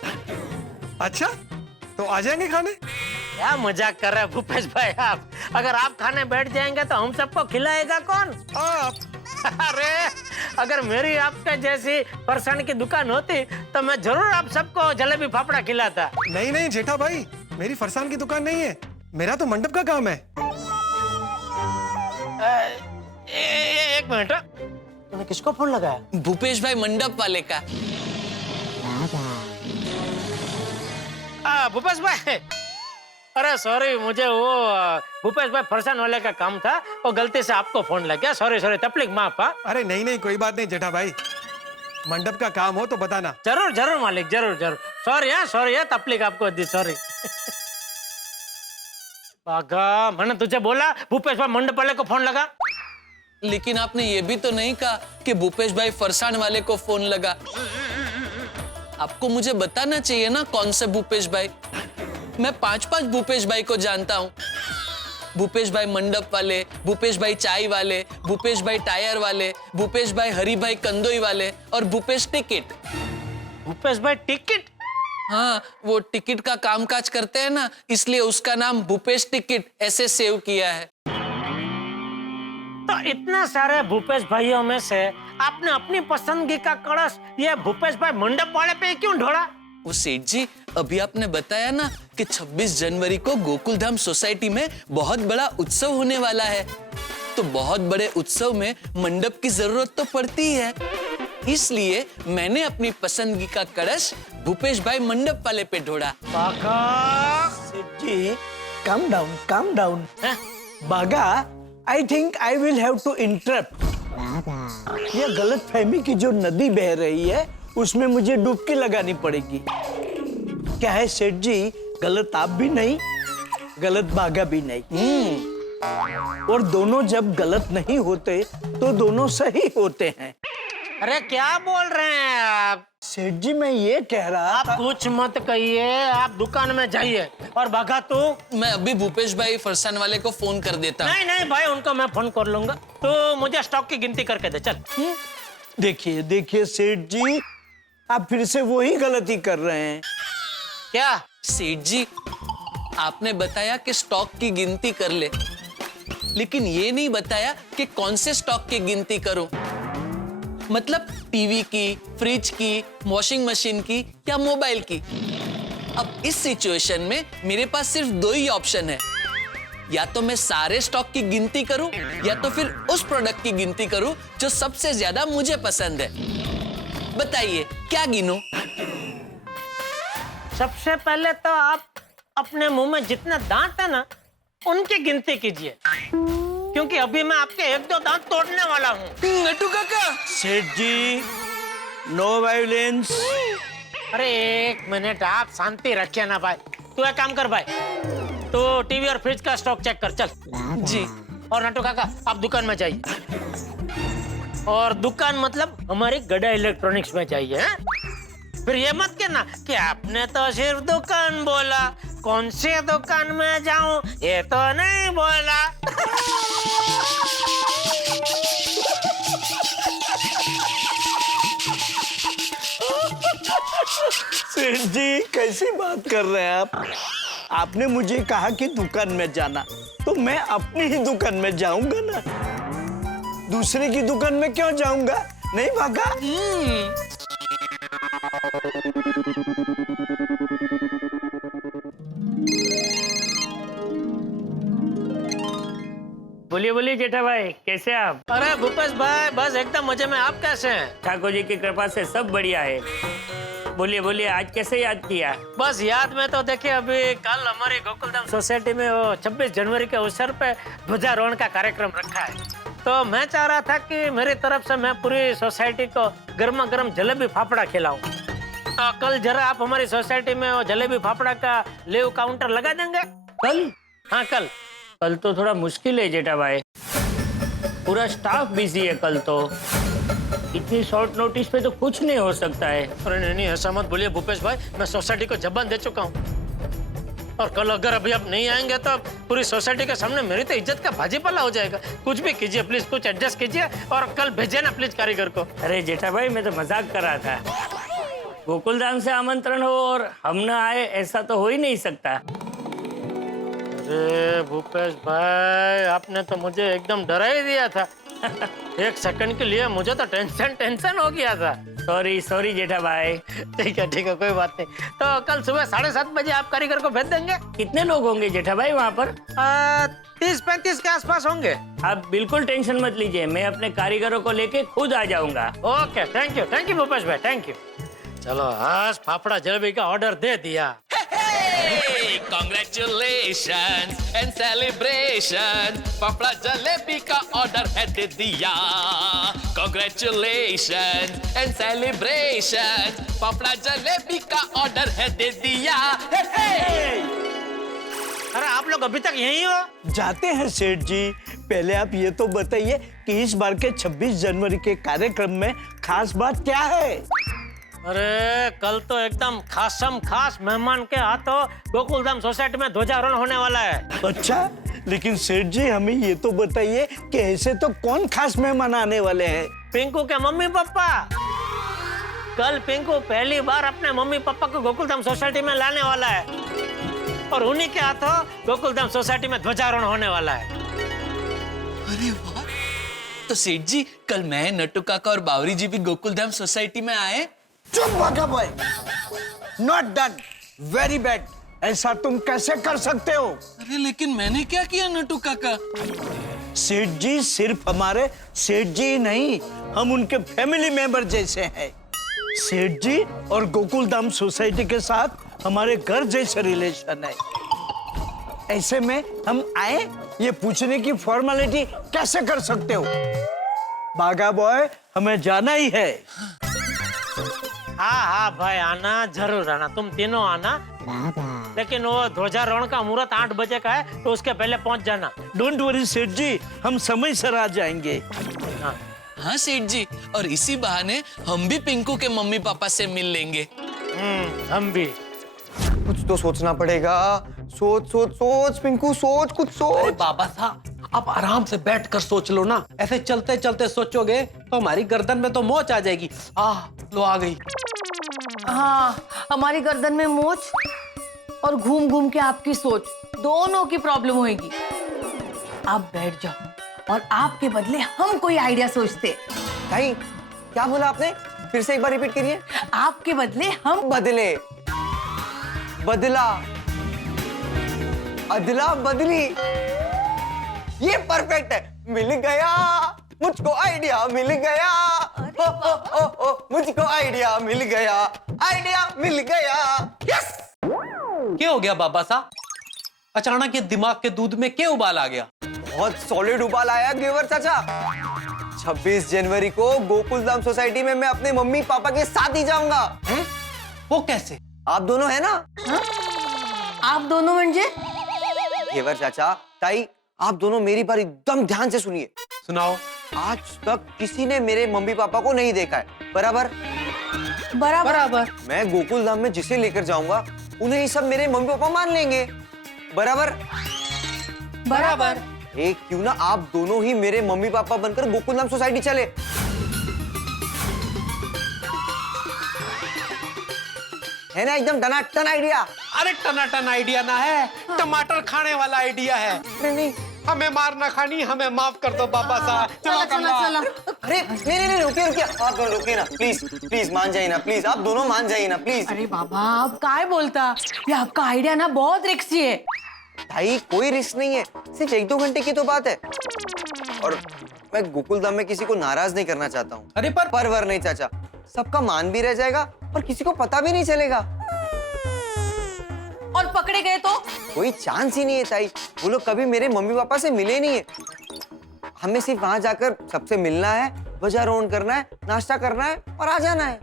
अच्छा, तो आ जाएंगे खाने? क्या मजाक कर रहे हैं भूपेश भाई आप? अगर आप खाने बैठ जाएंगे तो हम सबको खिलाएगा कौन? आप। अरे अगर मेरी आपके जैसी फरसाण की दुकान होती तो मैं जरूर आप सबको जलेबी फाफड़ा खिलाता। नहीं जेठा भाई, मेरी फरसान की दुकान नहीं है, मेरा तो मंडप का काम है। एक मिनट, तूने किसको फोन लगाया? भूपेश भाई मंडप वाले का। भूपेश भाई, अरे सॉरी, मुझे वो भूपेश भाई फरसान वाले का काम था, वो गलती से आपको फोन लग गया। सॉरी, तकलीफ माफ। अरे नहीं, कोई बात नहीं जेठा भाई, मंडप का काम हो तो बताना। जरूर मालिक, जरूर। सॉरी है, तकलीफ आपको दी, सॉरी। पागा, मैंने तुझे बोला भूपेश भाई मंडप वाले को फोन लगा। लेकिन आपने ये भी तो नहीं कहा कि भूपेश भाई फरसान वाले को फोन लगा। आपको मुझे बताना चाहिए ना कौन से भूपेश भाई। मैं 5 भूपेश भाई को जानता हूँ। भूपेश भाई मंडप वाले, भूपेश भाई चाय वाले, भूपेश भाई टायर वाले, भूपेश भाई हरी भाई कंदोई वाले और भूपेश टिकट। भूपेश भाई टिकट? हाँ, वो टिकट का कामकाज करते हैं ना, इसलिए उसका नाम भूपेश टिकट ऐसे सेव किया है। तो इतना सारे भूपेश भाइयों में से आपने अपनी पसंदगी का कलश ये भूपेश भाई मंडप वाले पे क्यों ढोड़ा? वो सेठ जी, अभी आपने बताया ना कि 26 जनवरी को गोकुलधाम सोसाइटी में बहुत बड़ा उत्सव होने वाला है, तो बहुत बड़े उत्सव में मंडप की जरूरत तो पड़ती ही है, इसलिए मैंने अपनी पसंदगी का कलश भूपेश भाई मंडप वाले पे ढोड़ा। सेठ जी, calm down. बागा, I think I will have to interrupt. ये गलत फहमी की जो नदी बह रही है उसमें मुझे डुबकी लगानी पड़ेगी। क्या है सेठ जी, गलत आप भी नहीं, गलत बागा भी नहीं। और दोनों जब गलत नहीं होते तो दोनों सही होते हैं। अरे क्या बोल रहे हैं आप? सेठ जी, मैं ये कह रहा आप कुछ मत कहिए, आप दुकान में जाइए। और बागा तू? मैं अभी भूपेश भाई फरसान वाले को फोन कर देता हूँ। नहीं भाई, उनको मैं फोन कर लूंगा। तो मुझे स्टॉक की गिनती करके दे, चल। देखिए सेठ जी, आप फिर से वही गलती कर रहे हैं। क्या? सेठ जी, आपने बताया कि स्टॉक की गिनती कर ले, लेकिन ये नहीं बताया कि कौन से स्टॉक की गिनती करूं। मतलब टीवी की, फ्रिज की, वॉशिंग मशीन की या मोबाइल की। अब इस सिचुएशन में मेरे पास सिर्फ दो ही ऑप्शन है, या तो मैं सारे स्टॉक की गिनती करूं या तो फिर उस प्रोडक्ट की गिनती करूं जो सबसे ज्यादा मुझे पसंद है। बताइए क्या गिनूं? सबसे पहले तो आप अपने मुंह में जितने दांत है ना उनकी गिनती कीजिए, क्योंकि अभी मैं आपके 1-2 दांत तोड़ने वाला हूँ। नट्टू काका। सेठ जी, नो वायलेंस। अरे एक मिनट, आप शांति रखिए ना भाई। तू एक काम कर भाई, तो टीवी और फ्रिज का स्टॉक चेक कर, चल। जी। और नट्टू काका, आप दुकान में जाइए। और दुकान मतलब हमारी गड़ा इलेक्ट्रॉनिक्स में जाइए, हैं? फिर ये मत कहना कि आपने तो सिर्फ दुकान बोला, कौन से दुकान में जाऊं ये तो नहीं बोला। सेठ जी, कैसी बात कर रहे हैं आप? आपने मुझे कहा कि दुकान में जाना, तो मैं अपनी ही दुकान में जाऊंगा ना, दूसरे की दुकान में क्यों जाऊंगा? नहीं भागा? बोलिए जेठा भाई, कैसे आप? अरे भूपेश भाई, बस एकदम मजे में। आप कैसे हैं? ठाकुर जी की कृपा से सब बढ़िया है। बोलिए आज कैसे याद किया? बस याद में तो देखिए, अभी कल हमारी गोकुलधाम सोसाइटी में वो 26 जनवरी के अवसर पे ध्वजारोहण का कार्यक्रम रखा है, तो मैं चाह रहा था कि मेरी तरफ से मैं पूरी सोसाइटी को गर्मा गर्म जलेबी फाफड़ा खिलाऊं। तो कल जरा आप हमारी सोसाइटी में वो जलेबी फाफड़ा का लेव काउंटर लगा देंगे? कल? हाँ कल। कल तो थोड़ा मुश्किल है जेठा भाई, पूरा स्टाफ बिजी है कल तो। इतनी शॉर्ट नोटिस पे तो कुछ नहीं हो सकता है। अरे नहीं, ऐसा मत बोलिए भूपेश भाई, मैं सोसाइटी को जबान दे चुका हूँ, और कल अगर अभी आप नहीं आएंगे तो पूरी सोसाइटी के सामने मेरी तो इज्जत का भाजीपाला हो जाएगा। कुछ भी कीजिए प्लीज, कुछ एडजस्ट कीजिए और कल भेजिए ना प्लीज कारीगर को। अरे जेठा भाई, मैं तो मजाक कर रहा था। गोकुलधाम से आमंत्रण हो और हम ना आए, ऐसा तो हो ही नहीं सकता। अरे भूपेश भाई, आपने तो मुझे एकदम डरा ही दिया था। एक सेकंड के लिए मुझे तो टेंशन हो गया था। सॉरी जेठा भाई। ठीक है कोई बात नहीं। तो कल सुबह 7:30 बजे आप कारीगर को भेज देंगे। कितने लोग होंगे जेठा भाई वहाँ पर? 30-35 के आसपास होंगे। आप बिल्कुल टेंशन मत लीजिए, मैं अपने कारीगरों को लेके खुद आ जाऊंगा। ओके, थैंक यू भूपेश भाई, थैंक यू। चलो आज फाफड़ा जलेबी का ऑर्डर दे दिया। Congratulations and celebration, fafda jalebi का ऑर्डर है दे दिया। Congratulations and celebration, fafda jalebi का ऑर्डर है दे दिया। अरे आप लोग अभी तक यहीं हो? जाते हैं सेठ जी, पहले आप ये तो बताइए कि इस बार के 26 जनवरी के कार्यक्रम में खास बात क्या है? अरे कल तो एकदम खास मेहमान के हाथों गोकुलधाम सोसाइटी में ध्वजारोहण होने वाला है। अच्छा, लेकिन सेठ जी हमें ये तो बताइए कि ऐसे तो कौन खास मेहमान आने वाले हैं? पिंकू के मम्मी पापा। कल पिंकू पहली बार अपने मम्मी पापा को गोकुलधाम सोसाइटी में लाने वाला है और उन्हीं के हाथों गोकुलधाम सोसाइटी में ध्वजारोहण होने वाला है। अरे वाह, तो सेठ जी कल मैं, नट्टू काका और बावरी जी भी गोकुलधाम सोसाइटी में आए। चुप भागा boy, not done, very bad. ऐसा तुम कैसे कर सकते हो? अरे लेकिन मैंने क्या किया नट्टू काका? सेठ जी सिर्फ हमारे सेठ जी नहीं, हम उनके फैमिली मेंबर जैसे हैं। सेठ जी और गोकुलधाम सोसाइटी के साथ हमारे घर जैसे रिलेशन है। ऐसे में हम आए ये पूछने की फॉर्मेलिटी कैसे कर सकते हो? बागा बॉय, हमें जाना ही है। हाँ हाँ भाई, आना जरूर आना, तुम तीनों आना। लेकिन वो ध्वजारोहण का मुहूर्त 8 बजे का है, तो उसके पहले पहुंच जाना। डोंट वरी सेठ जी, हम समय से आ जाएंगे। हाँ सेठ जी, और इसी बहाने हम भी पिंकू के मम्मी पापा से मिल लेंगे। हम भी। कुछ तो सोचना पड़ेगा। सोच सोच सोच पिंकू, सोच, कुछ सोच। अरे बाबा साहब, आप आराम से बैठकर सोच लो ना। ऐसे चलते चलते सोचोगे तो हमारी गर्दन में तो मोच आ जाएगी। लो आ गई। हाँ, हमारी गर्दन में मोच और घूम घूम के आपकी सोच, दोनों की प्रॉब्लम होगी। आप बैठ जाओ और आपके बदले हम कोई आइडिया सोचते। भाई क्या बोला आपने? फिर से एक बार रिपीट करिए। आपके बदले हम बदले, बदला, अदला बदली, ये परफेक्ट है। मिल गया मुझको आइडिया, मिल गया। ओ, मुझको आइडिया मिल गया, आइडिया मिल गया। यस। क्या हो गया बाबा साहब? अचानक ये दिमाग के दूध में क्या उबाल आ गया? बहुत सॉलिड उबाल आया गेवर चाचा। 26 जनवरी को गोकुलधाम सोसाइटी में मैं अपने मम्मी पापा के साथ ही जाऊंगा। वो कैसे? आप दोनों है ना? हा? आप दोनों म्हणजे? गेवर चाचा, ताई, आप दोनों मेरी बात एकदम ध्यान से सुनिए। सुनाओ। आज तक किसी ने मेरे मम्मी पापा को नहीं देखा है, बराबर? बराबर। मैं गोकुलधाम में जिसे लेकर जाऊंगा उन्हें ही सब मेरे मम्मी पापा मान लेंगे, बराबर? बराबर। एक क्यों ना आप दोनों ही मेरे मम्मी पापा बनकर गोकुलधाम सोसाइटी चले। है ना एकदम टनाटन आइडिया? अरे टनाटन आइडिया ना है, टमाटर खाने वाला आइडिया है। नहीं, हमें मार ना खानी, हमें माफ कर दो बाबा साहब। चलो। अरे नहीं, रुकिए, आप दोनों रुकिए ना, प्लीज मान जाइए ना, प्लीज आप दोनों मान जाइए ना, प्लीज। अरे बाबा, आप काय बोलता? ये आपका आइडिया ना बहुत रिस्की है। भाई कोई रिस्क नहीं है, सिर्फ 1-2 घंटे की तो बात है। और मैं गोकुलधाम में किसी को नाराज नहीं करना चाहता हूँ। अरे परवर नहीं चाचा, सबका मान भी रह जाएगा और किसी को पता भी नहीं चलेगा। और पकड़े गए तो? कोई चांस ही नहीं है ताई, वो लोग कभी मेरे मम्मी पापा से मिले नहीं है। हमें सिर्फ वहां जाकर सबसे मिलना है, ध्वजारोहण करना है, नाश्ता करना है और आ जाना है।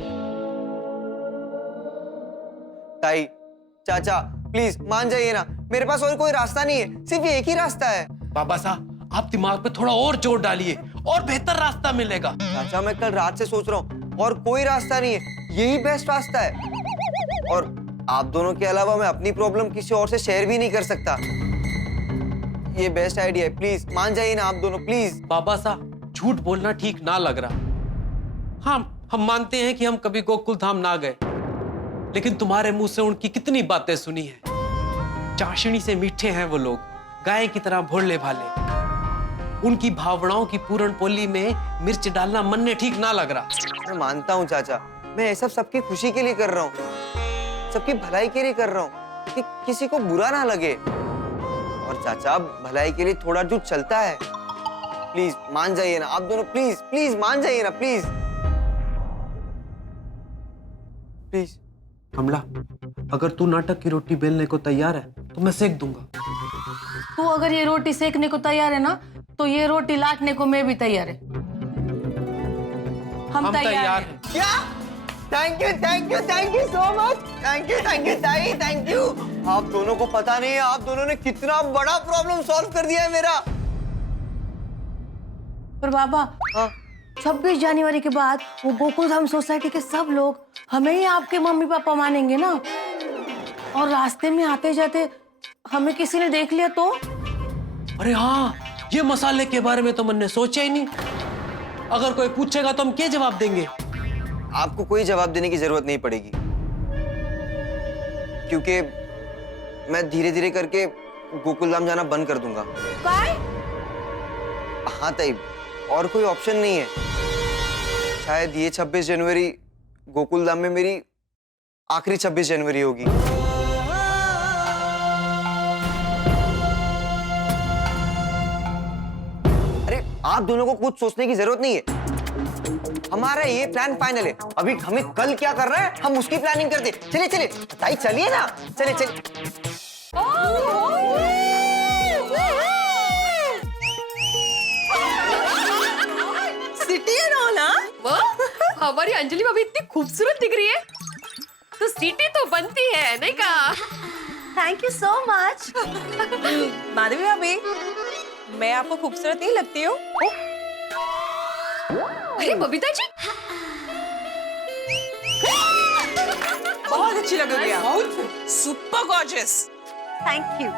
ताई, चाचा, प्लीज मान जाइए ना, मेरे पास और कोई रास्ता नहीं है, सिर्फ एक ही रास्ता है। बाबा साहब, आप दिमाग पे थोड़ा और जोर डालिए और बेहतर रास्ता मिलेगा। चाचा, मैं कल रात से सोच रहा हूँ, और कोई रास्ता नहीं है, यही बेस्ट रास्ता है। और आप दोनों के अलावा मैं अपनी प्रॉब्लम किसी और से शेयर भी नहीं कर सकता। ये बेस्ट आइडिया है, प्लीज मान जाइए ना आप दोनों, प्लीज। बाबा साहब, झूठ बोलना ठीक ना लग रहा। हाँ, हम मानते हैं कि हम कभी गोकुलधाम ना गए, लेकिन तुम्हारे मुंह से उनकी कितनी बातें सुनी है। चाशनी से मीठे हैं वो लोग, गाय की तरह भोले भाले। उनकी भावनाओं की पूर्ण पोली में मिर्च डालना मन ने ठीक ना लग रहा। मैं मानता हूँ चाचा, मैं ये सब सबकी खुशी के लिए कर रहा हूँ, सबकी भलाई के लिए कर रहा हूँ, कि किसी को बुरा ना लगे। और चाचा, भलाई के लिए थोड़ा जो चलता है, प्लीज मान जाइए ना आप दोनों, प्लीज मान जाइए ना, प्लीज। कमला, अगर तू नाटक की रोटी बेलने को तैयार है तो मैं सेक दूंगा। तू अगर ये रोटी सेकने को तैयार है ना, तो ये रोटी लाटने को मैं भी तैयार है। हम तैयार हैं। क्या? Thank you so much. Thank you ताई, थैंक यू। आप दोनों को पता नहीं है, आप दोनों ने कितना बड़ा प्रॉब्लम सॉल्व कर दिया है मेरा। पर बाबा, 26 जनवरी के बाद वो गोकुलधाम सोसाइटी के सब लोग हमें ही आपके मम्मी पापा मानेंगे ना, और रास्ते में आते जाते हमें किसी ने देख लिया तो? अरे हाँ, ये मसाले के बारे में तो मैंने सोचा ही नहीं। अगर कोई पूछेगा तो हम क्या जवाब देंगे? आपको कोई जवाब देने की जरूरत नहीं पड़ेगी, क्योंकि मैं धीरे धीरे करके गोकुलधाम जाना बंद कर दूंगा। हाँ ताई, और कोई ऑप्शन नहीं है। शायद ये 26 जनवरी गोकुलधाम में मेरी आखिरी 26 जनवरी होगी। अरे आप दोनों को कुछ सोचने की जरूरत नहीं है। हमारा ये प्लान फाइनल है। अभी हमें कल क्या करना है हम उसकी प्लानिंग करते। चलिए चलिए ताई, चलिए ना, चलिए चलिए। सिटी एंड ऑल, हाँ? हमारी अंजलि भाभी इतनी खूबसूरत दिख रही है, तो सिटी तो बनती है, नहीं कहा? Thank you so much. Madhavi भाभी, मैं आपको खूबसूरत नहीं लगती हूँ? अरे बबीता जी, बहुत अच्छी लग रही है। बहुत सुपर गॉर्जियस। Thank you.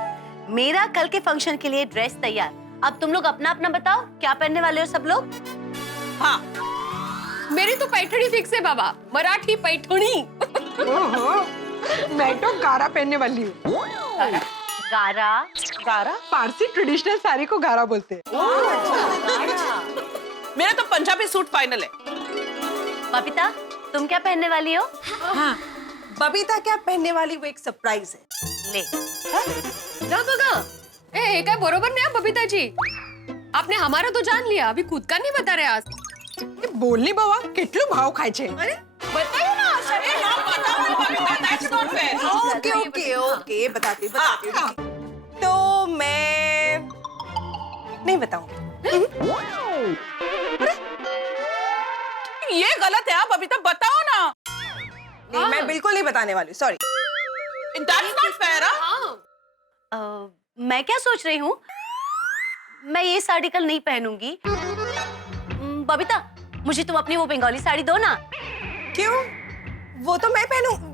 मेरा कल के फंक्शन के लिए ड्रेस तैयार। अब तुम लोग अपना अपना बताओ क्या पहनने वाले हो सब लोग। हाँ, मेरी तो पैठणी फिक्स है बाबा, मराठी पैठणी। मैं तो गारा पहनने वाली हूँ। गारा? गारा पारसी ट्रेडिशनल साड़ी को गारा बोलते हैं। मेरा तो पंजाबी सूट फाइनल है। बबीता, तुम क्या पहनने वाली हो? हाँ, बबीता क्या पहनने वाली वो एक सरप्राइज है। ले। ना बघा, ए काय बरोबर नहीं है बबीता जी। आपने हमारा तो जान लिया, अभी खुद का नहीं बता रहे आज। बोलनी बाबा, कितलू भाव खाए छे। अरे बताइए ना। अरे हाँ, बताओ ना Babita, that's not fair। Okay okay okay, बताती हूँ। तो मैं नहीं बताऊंगी। ये गलत है, आप बबीता बताओ ना। नहीं, मैं बिल्कुल नहीं बताने वाली, सॉरी। That's not fair, हाँ? मैं क्या सोच रही हूँ, मैं ये साड़ी कल नहीं पहनूंगी। बबीता, मुझे तुम अपनी वो बंगाली साड़ी दो ना। क्यों? वो तो मैं पहनूंगी।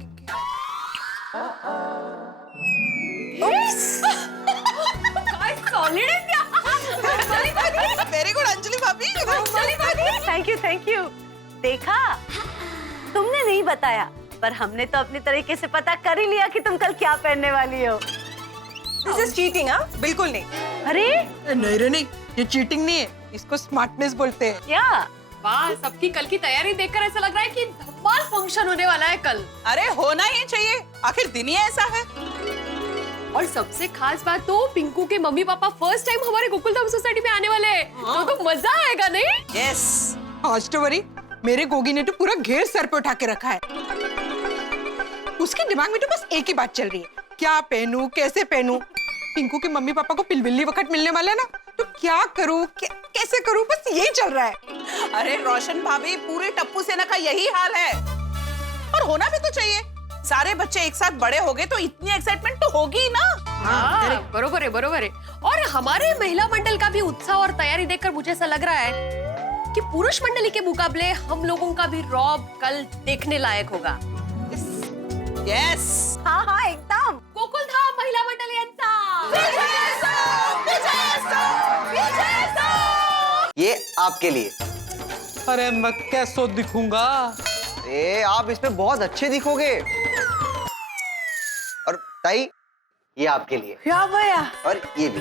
वेरी गुड अंजलि भाभी। Thank you. देखा, तुमने नहीं बताया, पर हमने तो अपनी तरीके से पता कर ही लिया कि तुम कल क्या पहनने वाली हो। दिस इज चीटिंग, हाँ? बिल्कुल नहीं। अरे नहीं रे नहीं, ये चीटिंग नहीं है, इसको स्मार्टनेस बोलते हैं। क्या? वाह, सबकी कल की तैयारी देखकर ऐसा लग रहा है कि धमाल फंक्शन होने वाला है कल। अरे होना ही चाहिए, आखिर दिन ही ऐसा है। और सबसे खास बात तो पिंकू के मम्मी पापा फर्स्ट टाइम हमारे गोकुलधाम सोसाइटी में आने वाले हैं। तो मजा आएगा नहीं? यस। आज तो वरी मेरे गोगी ने तो पूरा घेर सर पे उठा के रखा है। उसके दिमाग में तो बस एक ही बात चल रही है, क्या पहनूं, कैसे पहनूं। पिंकू के मम्मी पापा को पिलबिल्ली वक्त मिलने वाला है ना, तो क्या करूं, कैसे करूं, बस यही चल रहा है। अरे रोशन भाभी, पूरे टप्पू सेना का यही हाल है, और होना भी तो चाहिए। सारे बच्चे एक साथ बड़े हो गए तो इतनी एक्साइटमेंट तो होगी ही ना। हाँ, बरोबर है। और हमारे महिला मंडल का भी उत्साह और तैयारी देखकर मुझे ऐसा लग रहा है कि पुरुष मंडली के मुकाबले हम लोगों का भी रॉब कल देखने लायक होगा। यस। हाँ, एकदम। गोकुलधाम महिला मंडल यांचा ये आपके लिए। अरे मैं कैसो दिखूंगा? ए, आप इसमें बहुत अच्छे दिखोगे। और ताई, ये आपके लिए। क्या भैया? और ये भी।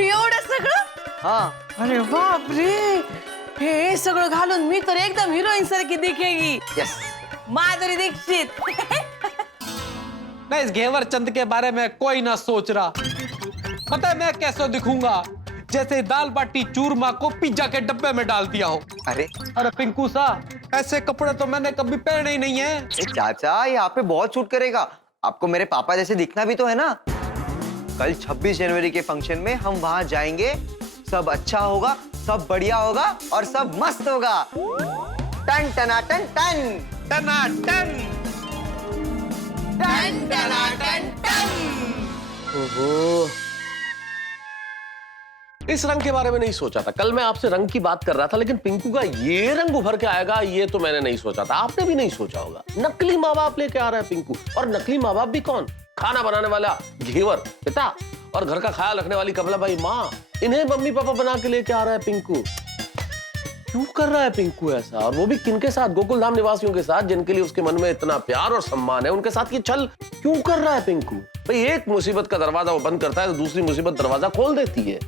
एवढं सगळं? हाँ। अरे बाप रे, हे सगळं घालून मी तर एकदम हिरोईन सारखी दिखेगी। यस। माधुरी दीक्षित। मैं इस घेवर चंद के बारे में कोई ना सोच रहा। पता है मैं कैसे दिखूंगा? जैसे दाल बाटी चूरमा को पिज्जा के डब्बे में डाल दिया हो। अरे पिंकू सा, ऐसे कपड़े तो मैंने कभी पहने ही नहीं है। चाचा, ये आप पे बहुत सूट करेगा। आपको मेरे पापा जैसे दिखना भी तो है ना। कल 26 जनवरी के फंक्शन में हम वहां जाएंगे, सब अच्छा होगा, सब बढ़िया होगा और सब मस्त होगा। टन टना टन टन टना टन टन टना टन टन। ओहो, इस रंग के बारे में नहीं सोचा था। कल मैं आपसे रंग की बात कर रहा था, लेकिन पिंकू का ये रंग उभर के आएगा ये तो मैंने नहीं सोचा था। आपने भी नहीं सोचा होगा। नकली माँ बाप लेके आ रहा है पिंकू, और नकली माँ बाप भी कौन? खाना बनाने वाला घेवर। बेटा, और घर का ख्याल रखने वाली कमला बाई माँ, इन्हें मम्मी पापा बना के लेके आ रहा है पिंकू। क्यों कर रहा है पिंकू ऐसा, और वो भी किनके साथ? गोकुल धाम निवासियों के साथ, जिनके लिए उसके मन में इतना प्यार और सम्मान है, उनके साथ ये छल क्यों कर रहा है पिंकू? भाई एक मुसीबत का दरवाजा वो बंद करता है तो दूसरी मुसीबत दरवाजा खोल देती है।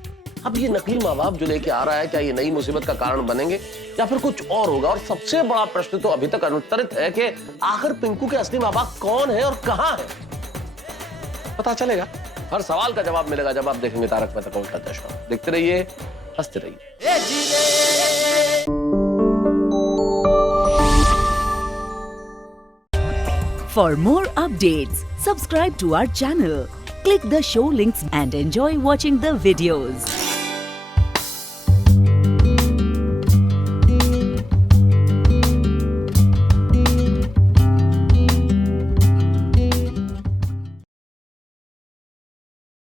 अब ये नकली माँ बाप जो लेके आ रहा है, क्या ये नई मुसीबत का कारण बनेंगे या फिर कुछ और होगा? और सबसे बड़ा प्रश्न तो अभी तक अनुत्तरित है कि आखिर पिंकू के असली माँ बाप कौन है और कहाँ है? पता चलेगा, हर सवाल का जवाब मिलेगा जब आप देखेंगे तारक मेहता का उल्टा चश्मा। देखते रहिए, हंसते रहिए। For more updates, subscribe to our channel, click the show links and enjoy watching the videos.